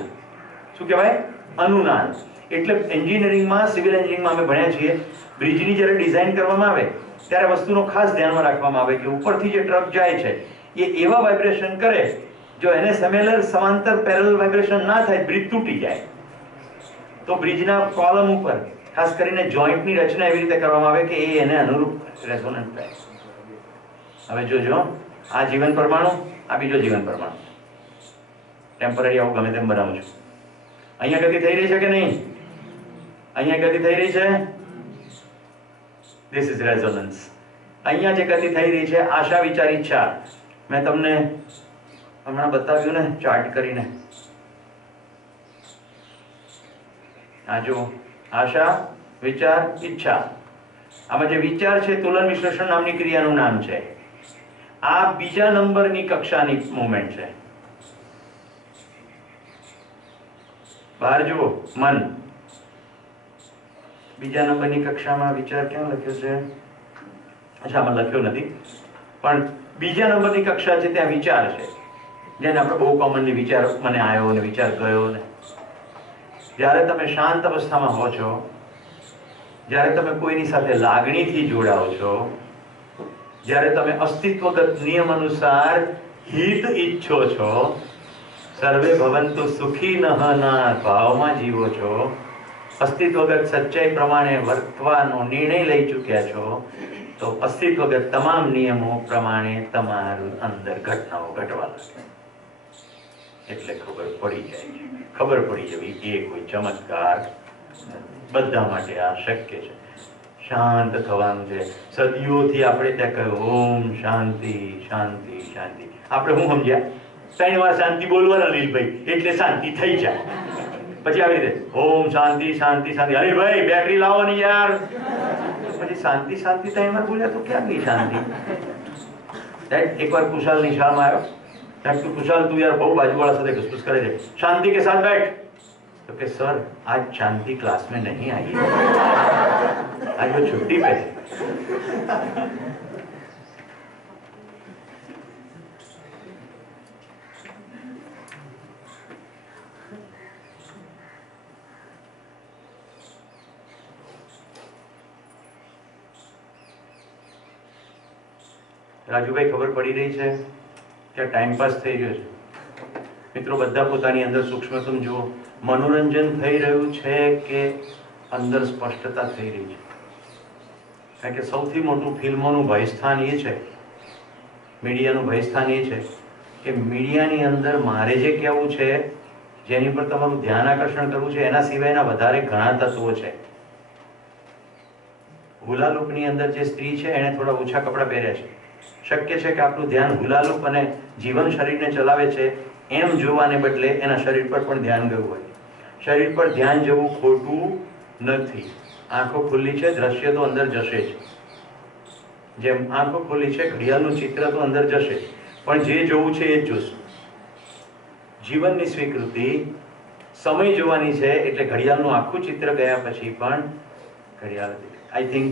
શું કહેવાય? અનુનાદ. એટલે એન્જિનિયરિંગમાં, સિવિલ એન્જિનિયરિંગમાં અમે ભણ્યા છીએ, બ્રિજની જ્યારે ડિઝાઇન કરવામાં આવે ત્યારે વસ્તુનો ખાસ ધ્યાનમાં રાખવામાં આવે કે ઉપરથી જે ટ્રક જાય છે એ એવા વાઇબ્રેશન કરે, જો એને સિમિલર સમાંતર પેરેલલ વાઇબ્રેશન ના થાય બ્રિજ તૂટી જાય. તો બ્રિજના કોલમ ઉપર ખાસ કરીને જોઈન્ટની રચના એવી રીતે કરવામાં આવે કે એ એને અનુરૂપ રેઝોનન્ટ થાય. હવે જોજો, આ જીવન પરમાણુ, આ બીજો જીવન પરમાણુ, ટેમ્પરરી આવું ગમે તેમ બનાવું છું. અહીંયા ગતિ થઈ રહી છે કે નહીં? અહીંયા ગતિ થઈ રહી છે. This is resonance. અહીંયા જે ગતિ થઈ રહી છે, આશા, વિચાર, ઈચ્છા, મેં તમને હમણાં બતાવ્યું ને ચાર્ટ કરીને. આ જો આશા, વિચાર, ઈચ્છા. આમાં જે વિચાર છે તુલન વિશ્લેષણ નામની ક્રિયાનું નામ છે. આ બીજા નંબરની કક્ષાની મૂવમેન્ટ છે. બહાર જુઓ, મન બીજા નંબરની કક્ષામાં, વિચાર ક્યાં લખ્યો છે? અચ્છા, આમાં લખ્યો નથી, પણ બીજા નંબરની કક્ષા છે ત્યાં વિચાર છે, જેને આપણે બહુ કોમનલી વિચાર મને આવ્યો ને વિચાર ગયો ને. જ્યારે તમે શાંત અવસ્થામાં હો છો, જ્યારે તમે કોઈની સાથે લાગણીથી જોડાઓ છો, જ્યારે તમે અસ્તિત્વગત નિયમ અનુસાર હિત ઈચ્છો છો, સર્વે ભવંતુ સુખીનઃ ના ભાવમાં જીવો છો, અસ્તિત્વગત સચ્ચાઈ પ્રમાણે વર્તવાનો નિર્ણય લઈ ચૂક્યા છો, તો અસ્તિત્વગત તમામ નિયમો પ્રમાણે તમારું અંદર ઘટનાઓ ઘટવા લાગે. એટલે ખબર પડી જાય છે. ખબર પડી જવી એ કોઈ ચમત્કાર બધા માટે આ શક્ય છે. શાંત થવાનું છે. સદીઓથી આપણે ત્યાં કહ્યું ઓમ શાંતિ શાંતિ શાંતિ. આપણે શું સમજ્યા? 3 વાર શાંતિ બોલવાના લીલભાઈ એટલે શાંતિ થઈ જાય. પછી આવી રીતે ઓમ શાંતિ શાંતિ શાંતિ. અનિલભાઈ બેટરી લાવો ને યાર. પછી શાંતિ શાંતિ 3 વાર બોલ્યા તો ક્યાં ગઈ શાંતિ? એકવાર કુશાલ નિશાળમાં આવ્યો. કુશાલ તું યાર બહુ બાજુવાળા સાથે ઘસઘસ કરે છે. શાંતિ કે સાથ બેઠ. तो कि सर आज शांति क्लास में नहीं आई, आज वो छुट्टी पे है. રાજુભાઈ ખબર પડી રહી છે કે ટાઈમ પાસ થઈ ગયો છે. મિત્રો બધા પોતાની અંદર સૂક્ષ્મતમ જુઓ. મનોરંજન થઈ રહ્યું છે કે અંદર સ્પષ્ટતા થઈ રહી છે? કારણ કે સૌથી મોટું ફિલ્મોનું ભયસ્થાન એ છે, મીડિયાનું ભયસ્થાન એ છે કે મીડિયાની અંદર મારે જે કહેવું છે, જેની પર તમારું ધ્યાન આકર્ષણ કરવું છે, એના સિવાયના વધારે ઘણા તત્વો છે. હુલાલુપની અંદર જે સ્ત્રી છે એણે થોડા ઓછા કપડાં પહેર્યા છે. શક્ય છે કે આપણું ધ્યાન હુલાલુપ અને જીવન શરીરને ચલાવે છે એમ જોવાને બદલે એના શરીર પર પણ ધ્યાન ગયું હોય. શરીર પર ધ્યાન જવું ખોટું નથી. આંખો ખુલ્લી છે, દ્રશ્ય તો અંદર જશે જ. જેમ આંખો ખુલ્લી છે, ઘડિયાળનું ચિત્ર તો અંદર જશે, પણ જે જોવું છે એ જ જોશું. જીવનની સ્વીકૃતિ સમય જોવાની છે, એટલે ઘડિયાળનું આખું ચિત્ર ગયા પછી પણ ઘડિયાળ. આઈ થિંક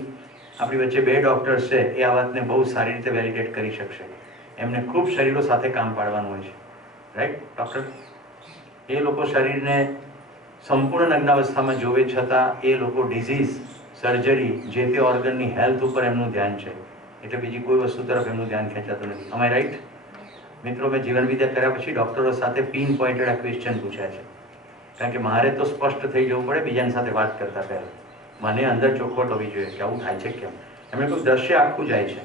આપણી વચ્ચે 2 ડોક્ટર્સ છે, એ આ વાતને બહુ સારી રીતે વેલિડેટ કરી શકશે. એમને ખૂબ શરીરો સાથે કામ પાડવાનું હોય છે, રાઈટ ડૉક્ટર? એ લોકો શરીરને સંપૂર્ણ નગ્નાવસ્થામાં જોવે છતાં એ લોકો ડિઝીઝ, સર્જરી, જે તે ઓર્ગનની હેલ્થ ઉપર એમનું ધ્યાન છે, એટલે બીજી કોઈ વસ્તુ તરફ એમનું ધ્યાન ખેંચાતું નથી. અમે રાઈટ? મિત્રો, મેં જીવન વિદ્યા કર્યા પછી ડૉક્ટરો સાથે પિન પોઇન્ટેડ ક્વેશ્ચન પૂછ્યા છે, કારણ કે મારે તો સ્પષ્ટ થઈ જવું પડે બીજાની સાથે વાત કરતા પહેલાં. મને અંદર ચોખવટ હોવી જોઈએ કે આવું થાય છે કેમ. એમણે કોઈ દ્રશ્ય આખું જાય છે,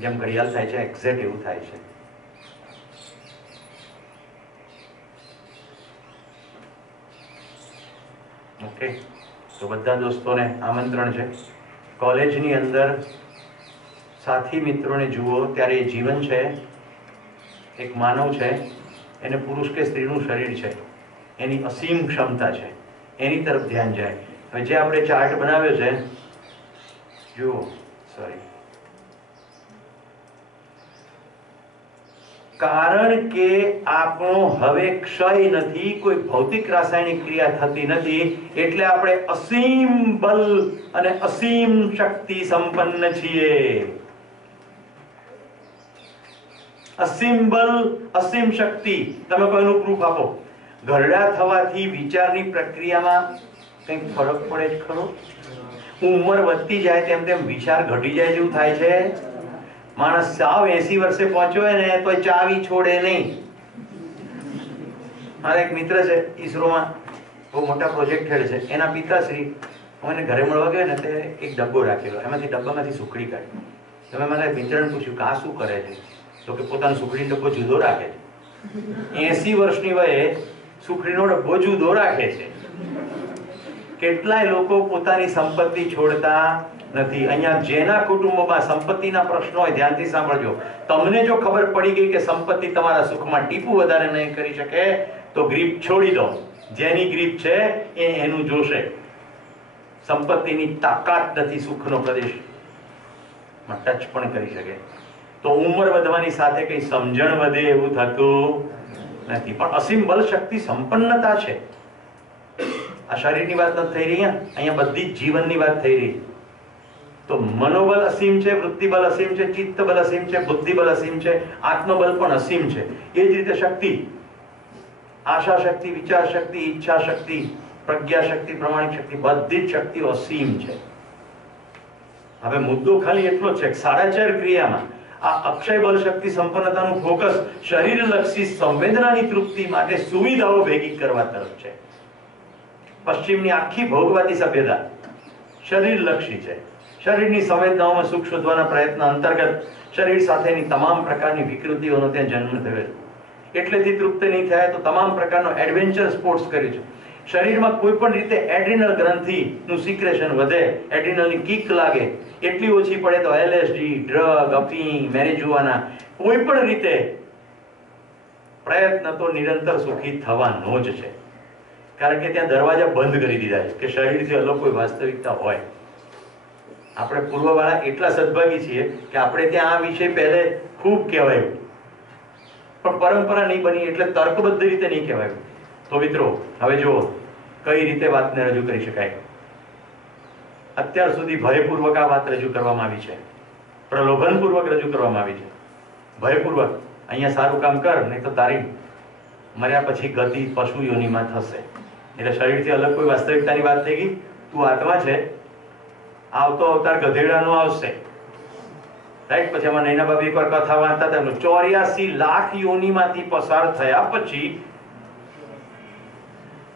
જેમ ઘડિયાળ થાય છે, એક્ઝેક્ટ એવું થાય છે. ઓકે, તો બધા દોસ્તોને આમંત્રણ છે. કોલેજની અંદર સાથી મિત્રોને જુઓ ત્યારે એ જીવન છે, એક માનવ છે, એને પુરુષ કે સ્ત્રીનું શરીર છે, એની અસીમ ક્ષમતા છે, એની તરફ ધ્યાન જાય. હવે જે આપણે ચાર્ટ બનાવ્યો છે જુઓ, સોરી, કારણ કે આપણો હવે ક્ષય નથી, કોઈ ભૌતિક રાસાયણિક ક્રિયા થતી નથી, એટલે આપણે અસીમ બલ અને અસીમ શક્તિ સંપન્ન છીએ. અસીમ બલ, અસીમ શક્તિ. તમે કોઈનું પ્રૂફ આપો? ઘરડા થવાથી વિચારની પ્રક્રિયામાં કંઈક ફરક પડે જ ખરો? ઉંમર વધતી જાય તેમ તેમ વિચાર ઘટી જાય જેવું થાય છે. માણસ સાવ 80 વર્ષે પહોંચ્યો હોય ને તો ચાવી છોડે નહીં. મારા એક મિત્ર છે, ઈસરોમાં બહુ મોટા પ્રોજેક્ટ હેડ છે. એના પિતાશ્રી મને ઘરે મળવા ગયા ને તે એક ડબ્બો રાખેલો, એમાંથી ડબ્બામાંથી સુખડી કાઢી. તમે મને મિત્રને પૂછ્યું કે આ શું કરે છે? તો કે પોતાનો સુખડી ડબ્બો જુદો રાખે છે. 80 વર્ષની વયે સુખડીનો ડબ્બો જુદો રાખે છે. કેટલાય લોકો પોતાની સંપત્તિ છોડતા નથી. અહીંયા જેના કુટુંબમાં સંપત્તિના પ્રશ્નો હોય, ધ્યાનથી સાંભળજો. તમને જો ખબર પડી ગઈ કે સંપત્તિ તમારા સુખમાં ટીપું વધારે નહીં કરી શકે તો ગ્રીપ છોડી દો. જેની ગ્રીપ છે એ એનું જોશે. સંપત્તિની તાકાત નથી સુખનો પ્રદેશ ટચ પણ કરી શકે. તો ઉંમર વધવાની સાથે કઈ સમજણ વધે એવું થતું નથી, પણ અસીમ બલ શક્તિ સંપન્નતા છે. આ શરીરની વાત નથી થઈ રહી, અહીંયા બધી જ જીવનની વાત થઈ રહી. તો મનોબલ અસીમ છે, વૃત્તિબલ અસીમ છે, ચિત્ત બલ અસીમ છે, બુદ્ધિબલ અસીમ છે, આત્મબલ પણ અસીમ છે. એ જ રીતે શક્તિ, આશા શક્તિ, વિચાર શક્તિ, ઈચ્છા શક્તિ, પ્રજ્ઞા શક્તિ, પ્રમાણિક શક્તિ, બધી જ શક્તિઓ અસીમ છે. હવે મુદ્દો ખાલી એટલો જ છે કે સાડાચાર ક્રિયામાં આ અક્ષય બલ શક્તિ સંપન્નતાનું ફોકસ શરીરલક્ષી સંવેદનાની તૃપ્તિ માટે સુવિધાઓ ભેગી કરવા તરફ છે. પશ્ચિમની આખી ભોગવાદી સભ્યતા શરીરલક્ષી છે. શરીરની સંવેદનાઓમાં સુખ શોધવાના પ્રયત્ન અંતર્ગત શરીર સાથેની તમામ પ્રકારની વિકૃતિઓનો ત્યાં જન્મ થયો છે. એટલેથી તૃપ્ત નહીં થયા તો તમામ પ્રકારનો એડવેન્ચર સ્પોર્ટ્સ કર્યું છે. શરીરમાં કોઈ પણ રીતે એડ્રિનલ ગ્રંથિનું સિક્રેશન વધે, એડ્રિનલની કિક લાગે, એટલી ઓછી પડે તો એલએસડી, ડ્રગ, અફીમ, મેરિજુઆના કોઈ પણ રીતે પ્રયત્ન તો નિરંતર સુખી થવાનો જ છે. કારણ કે ત્યાં દરવાજા બંધ કરી દીધા છે કે શરીરથી અલગ કોઈ વાસ્તવિકતા હોય. આપણે પૂર્વવાળા એટલા સદભાગી છીએ કે આપણે ત્યાં આ વિષય પહેલે ખૂબ કહેવાયું, પણ પરંપરા નહીં બની એટલે તર્કબદ્ધ રીતે નહીં કહેવાયું. તો મિત્રો હવે જુઓ કઈ રીતે વાતને રજૂ કરી શકાય. અત્યાર સુધી ભયપૂર્વક આ વાત રજૂ કરવામાં આવી છે, પ્રલોભનપૂર્વક રજૂ કરવામાં આવી છે. ભયપૂર્વક અહીંયા સારું કામ કર, નહીં તો તારી મર્યા પછી ગતિ પશુ યોનિમાં થશે. એટલે શરીરથી અલગ કોઈ વાસ્તવિકતાની વાત થઈ ગઈ. તું આત્મા છે, આવતો અવતાર ગધેડાનો આવશે, રાઈટ. પછી આમાં નૈના બાબી એકવાર કથા વાંચતા હતા, 84 લાખ યોનિમાંથી પસાર થયા પછી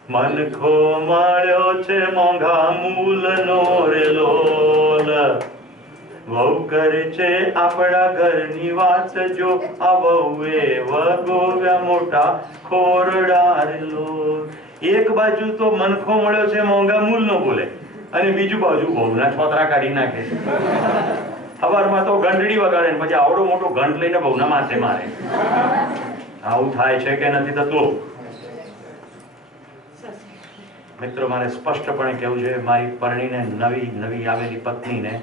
મનખો મળ્યો છે મોંઘા મૂલનો રે લોલ, વહુ કરે છે આપણા ઘરની વાત, જો આ વહુએ વગોવ્યા મોટા ખોરડા રે લોલ. એક બાજુ તો મનખો મળ્યો છે મોંઘા મૂલનો બોલે, અને બીજું બાજુ બહુના છોતરા કાઢી નાખે છે. સવારમાં તો ઘંટડી વગાડે ને પછી આવડો મોટો ઘંટ લઈને બહુના માથે મારે. આવું થાય છે કે નથી થતું? મિત્રો, મારે સ્પષ્ટપણે કહેવું છે, મારી પરણીને નવી આવેલી પત્નીને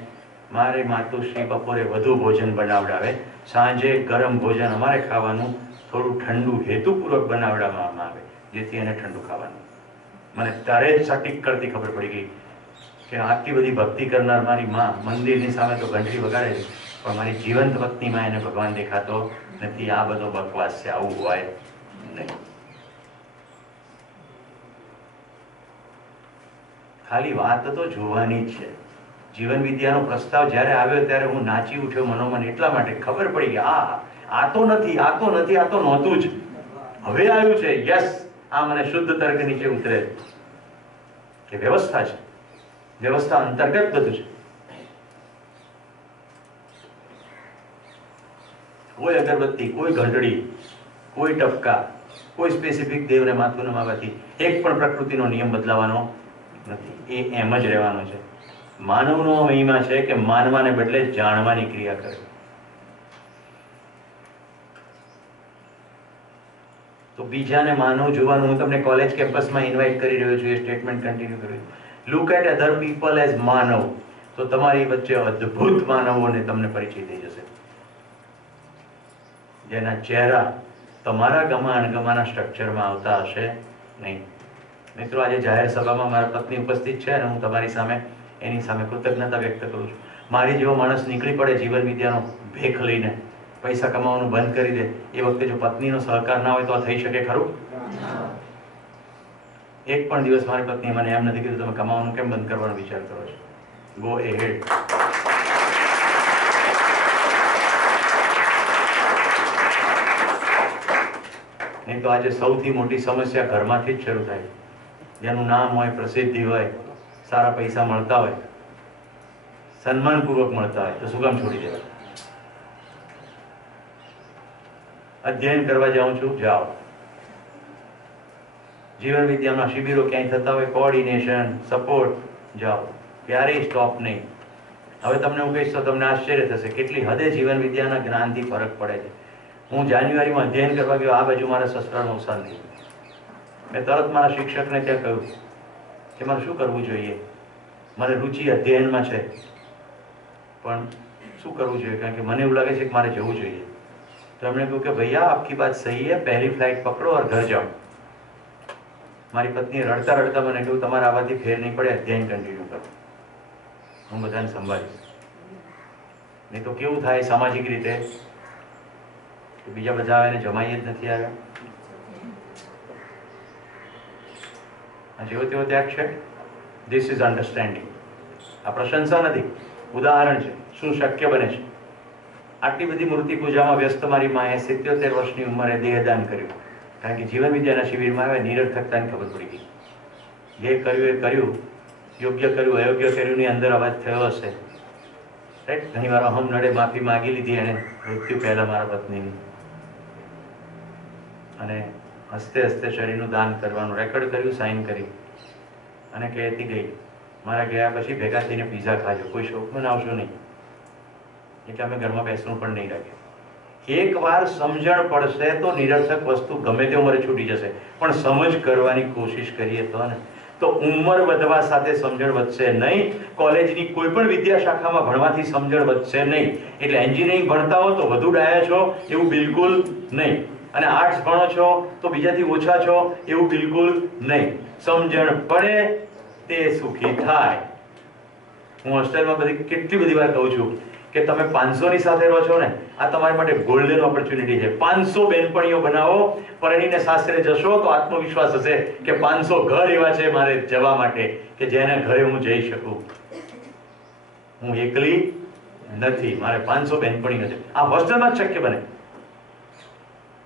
મારે માતુશ્રી બપોરે વધુ ભોજન બનાવડાવે, સાંજે ગરમ ભોજન અમારે ખાવાનું થોડું ઠંડુ હેતુપૂર્વક બનાવડાવવામાં આવે, જેથી એને ઠંડુ ખાવાનું. મને ત્યારે જ સટીક કરતી ખબર પડી ગઈ કે આટલી બધી ભક્તિ કરનાર મારી માં મંદિરની સામે તો ઘંટડી વગાડે છે, પણ મારી જીવંત પત્નીમાં એને ભગવાન દેખાતો નથી. આ બધો બકવાસ છે, આવું હોય નહીં. ખાલી વાત તો જોવાની જ છે. જીવન વિદ્યાનો પ્રસ્તાવ જ્યારે આવ્યો ત્યારે હું નાચી ઉઠ્યો મનોમન, એટલા માટે ખબર પડી કે આ તો નથી, આ તો નથી, આ તો નહોતું જ, હવે આવ્યું છે. યસ, આ મને શુદ્ધ તર્ક નીચે ઉતરે કે વ્યવસ્થા છે, વ્યવસ્થા અંતર્ગત બધું છે. કોઈ અગરબત્તી, કોઈ ઘંટડી, કોઈ ટપકા, કોઈ સ્પેસિફિક દેવને માથું નમાવાથી એક પણ પ્રકૃતિનો નિયમ બદલાવાનો નથી. એ એમ જ રહેવાનો છે. માનવનો મહિમા છે કે માનવાને બદલે જાણવાની ક્રિયા કરે. તો બીજાને માનવ જોવાનું હું તમને કોલેજ કેમ્પસમાં ઇન્વાઇટ કરી રહ્યો છું. એ સ્ટેટમેન્ટ કન્ટિન્યુ કર્યું. Look at other people as માનવ, તો તમારી વચ્ચે અદ્ભુત માનવોને તમને પરિચય થઈ જશે, જેના ચહેરા તમારા ગમા અણગમાના સ્ટ્રક્ચરમાં આવતા હશે નહીં. મિત્રો, આજે જાહેર સભામાં મારા પત્ની ઉપસ્થિત છે અને હું તમારી સામે એની સામે કૃતજ્ઞતા વ્યક્ત કરું છું. મારી જેવો માણસ નીકળી પડે જીવન વિદ્યાનો ભેખ લઈને, પૈસા કમાવાનું બંધ કરી દે, એ વખતે જો પત્નીનો સહકાર ના હોય તો આ થઈ શકે ખરું? એક પણ દિવસ મારી પત્ની મને એમ નથી કીધું તમે કમાવાનું કેમ બંધ કરવાનો વિચાર કરો છો. ગો એહેડ. નહીં તો આજે સૌથી મોટી સમસ્યા ઘરમાંથી જ શરૂ થાય. જેનું નામ હોય, પ્રસિદ્ધિ હોય, સારા પૈસા મળતા હોય, સન્માનપૂર્વક મળતા હોય, તો શું કામ છોડી દેવા? અધ્યયન કરવા જાઉં છું, જાઓ. જીવન વિદ્યામાં શિબિરો ક્યાંય થતા હોય, કોઓર્ડિનેશન, સપોર્ટ, જાઓ. ક્યારેય સ્ટોપ નહીં. હવે તમને હું કહીશ તો તમને આશ્ચર્ય થશે કેટલી હદે જીવન વિદ્યાના જ્ઞાનથી ફરક પડે છે. હું જાન્યુઆરીમાં અધ્યયન કરવા ગયો, આ બાજુ મારા સસરાનું અવસાન થયું. મેં તરત મારા શિક્ષકને ત્યાં કહ્યું કે મારે શું કરવું જોઈએ. મને રુચિ અધ્યયનમાં છે, પણ શું કરવું જોઈએ, કારણ કે મને એવું લાગે છે કે મારે જવું જોઈએ. તો એમણે કહ્યું કે ભૈયા આપકી બાત સહી है, પહેલી ફ્લાઇટ પકડો और घर जाओ. મારી પત્નીએ રડતા રડતા મને કહ્યું તમારે આવાથી ફેર નહીં પડે, અધ્યયન કન્ટિન્યુ કરો, હું બધાને સંભાળીશ. નહીં તો કેવું થાય સામાજિક રીતે કે બીજા બધા આવે ને જમાઈ જ નથી આવ્યા. જેવો તેવો ત્યાગ છે. This is understanding. આ પ્રશંસા નથી, ઉદાહરણ છે શું શક્ય બને છે. આટલી બધી મૂર્તિ પૂજામાં વ્યસ્ત મારી માએ 77 વર્ષની ઉંમરે દેહદાન કર્યું, કારણ કે જીવન વિદ્યાના શિબિરમાં આવ્યા, નિરર્થકતાની ખબર પડી ગઈ. જે કર્યું એ કર્યું, યોગ્ય કર્યું અયોગ્ય કર્યું ની અંદર અવાજ થયો હશે, રાઈટ. ઘણી વાર અહમ નડે, માફી માગી લીધી એને મૃત્યુ પહેલા મારા પત્નીની. અને હસતે હસતે શરીરનું દાન કરવાનું રેકોર્ડ કર્યું, સાઇન કરી અને કહેતી ગઈ મારા ગયા પછી ભેગા થઈને પીઝા ખાજો, કોઈ શોખ બનાવશો નહીં. એટલે અમે ઘરમાં બેસવું પણ નહીં રાખ્યું. એકવાર સમજણ પડશે તો નિરર્થક વસ્તુ ગમે તે ઉંમરે છૂટી જશે, પણ સમજ કરવાની કોશિશ કરીએ તો ઉંમર વધવા સાથે સમજણ વધશે નહીં. કોલેજની કોઈ પણ વિદ્યા શાખામાં ભણવાથી સમજણ વધશે નહીં. એટલે એન્જિનિયરિંગ ભણતા હો તો વધુ ડાયા છો એવું બિલકુલ નહીં, અને આર્ટ્સ ભણો છો તો બીજાથી ઓછા છો એવું બિલકુલ નહીં. સમજણ પડે તે સુખી થાય. હું હોસ્ટેલમાં કેટલી બધી વાર કહું છું કે તમે 500 ની સાથે રહો છો ને, આ તમારી માટે ગોલ્ડન ઓપોર્ચ્યુનિટી છે. 500 બેનપણીઓ બનાવો, પરણીને સાસરે જશો તો આત્મવિશ્વાસ હશે કે 500 ઘર એવા છે મારે જવા માટે કે જેના ઘરે હું જઈ શકું. હું એકલી નથી, મારે 500 બેનપણીઓ છે. આ હોસ્ટેલમાં જ શક્ય બને.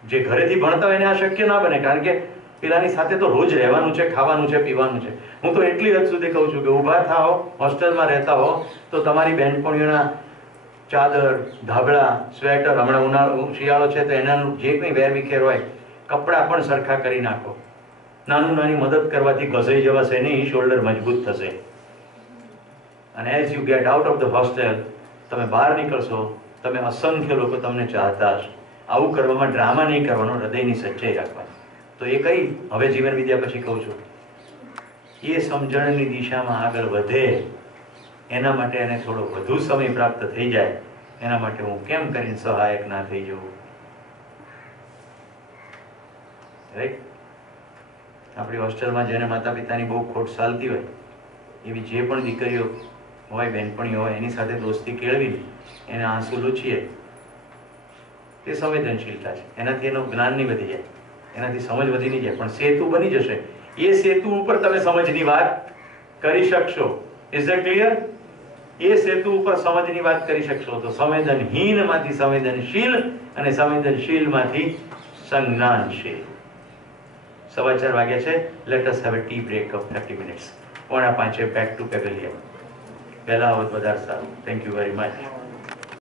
જે ઘરેથી ભણતા હોય એને આ શક્ય ના બને, કારણ કે પેલાની સાથે તો રોજ રહેવાનું છે, ખાવાનું છે, પીવાનું છે. હું તો એટલી હદ સુધી કહું છું કે ઊભા થાઓ, હોસ્ટેલમાં રહેતા હો તો તમારી બેનપણીઓના ચાદર, ધાબળા, સ્વેટર, હમણાં ઉનાળો શિયાળો છે તો એનાનું જે કંઈ વેરવિખેર હોય કપડાં પણ સરખા કરી નાખો. નાની મદદ કરવાથી ઘસાઈ જવાશે નહીં, શોલ્ડર મજબૂત થશે. અને as you get out of the hostel, તમે બહાર નીકળશો, તમે અસંખ્ય લોકો તમને ચાહતા હશે. આવું કરવામાં ડ્રામા નહીં કરવાનો, હૃદયની સચ્ચાઈ રાખવાની. તો એ કઈ હવે જીવન વિદ્યા પછી કહું છું, એ સમજણની દિશામાં આગળ વધે એના માટે એને થોડો વધુ સમય પ્રાપ્ત થઈ જાય, એના માટે હું કેમ કરીને સહાયક ના થઈ જવું. રાઈટ? આપણી હોસ્ટેલમાં જેને માતા પિતાની બહુ ખોટ ચાલતી હોય એવી જે પણ દીકરીઓ હોય, બેનપણીઓ હોય, એની સાથે દોસ્તી કેળવી એને આંસુ લૂછીએ, તે સંવેદનશીલતા છે. એનાથી એનું જ્ઞાન નહીં વધી જાય, એનાથી સમજ વધી નહીં જાય, પણ સેતુ બની જશે. એ સેતુ ઉપર તમે સમજની વાત કરી શકશો. Is that clear? એ સેતુ ઉપર સમજની વાત કરી શકશો તો સંવેદનહીનમાંથી સંવેદનશીલ અને સંવેદનશીલમાંથી સંજ્ઞાનશીલ. 4:15 વાગ્યા છે. Let us have a tea break of 30 minutes. 4:45 back to pavilion. પહેલા આવત વધારે સારું. Thank you very much.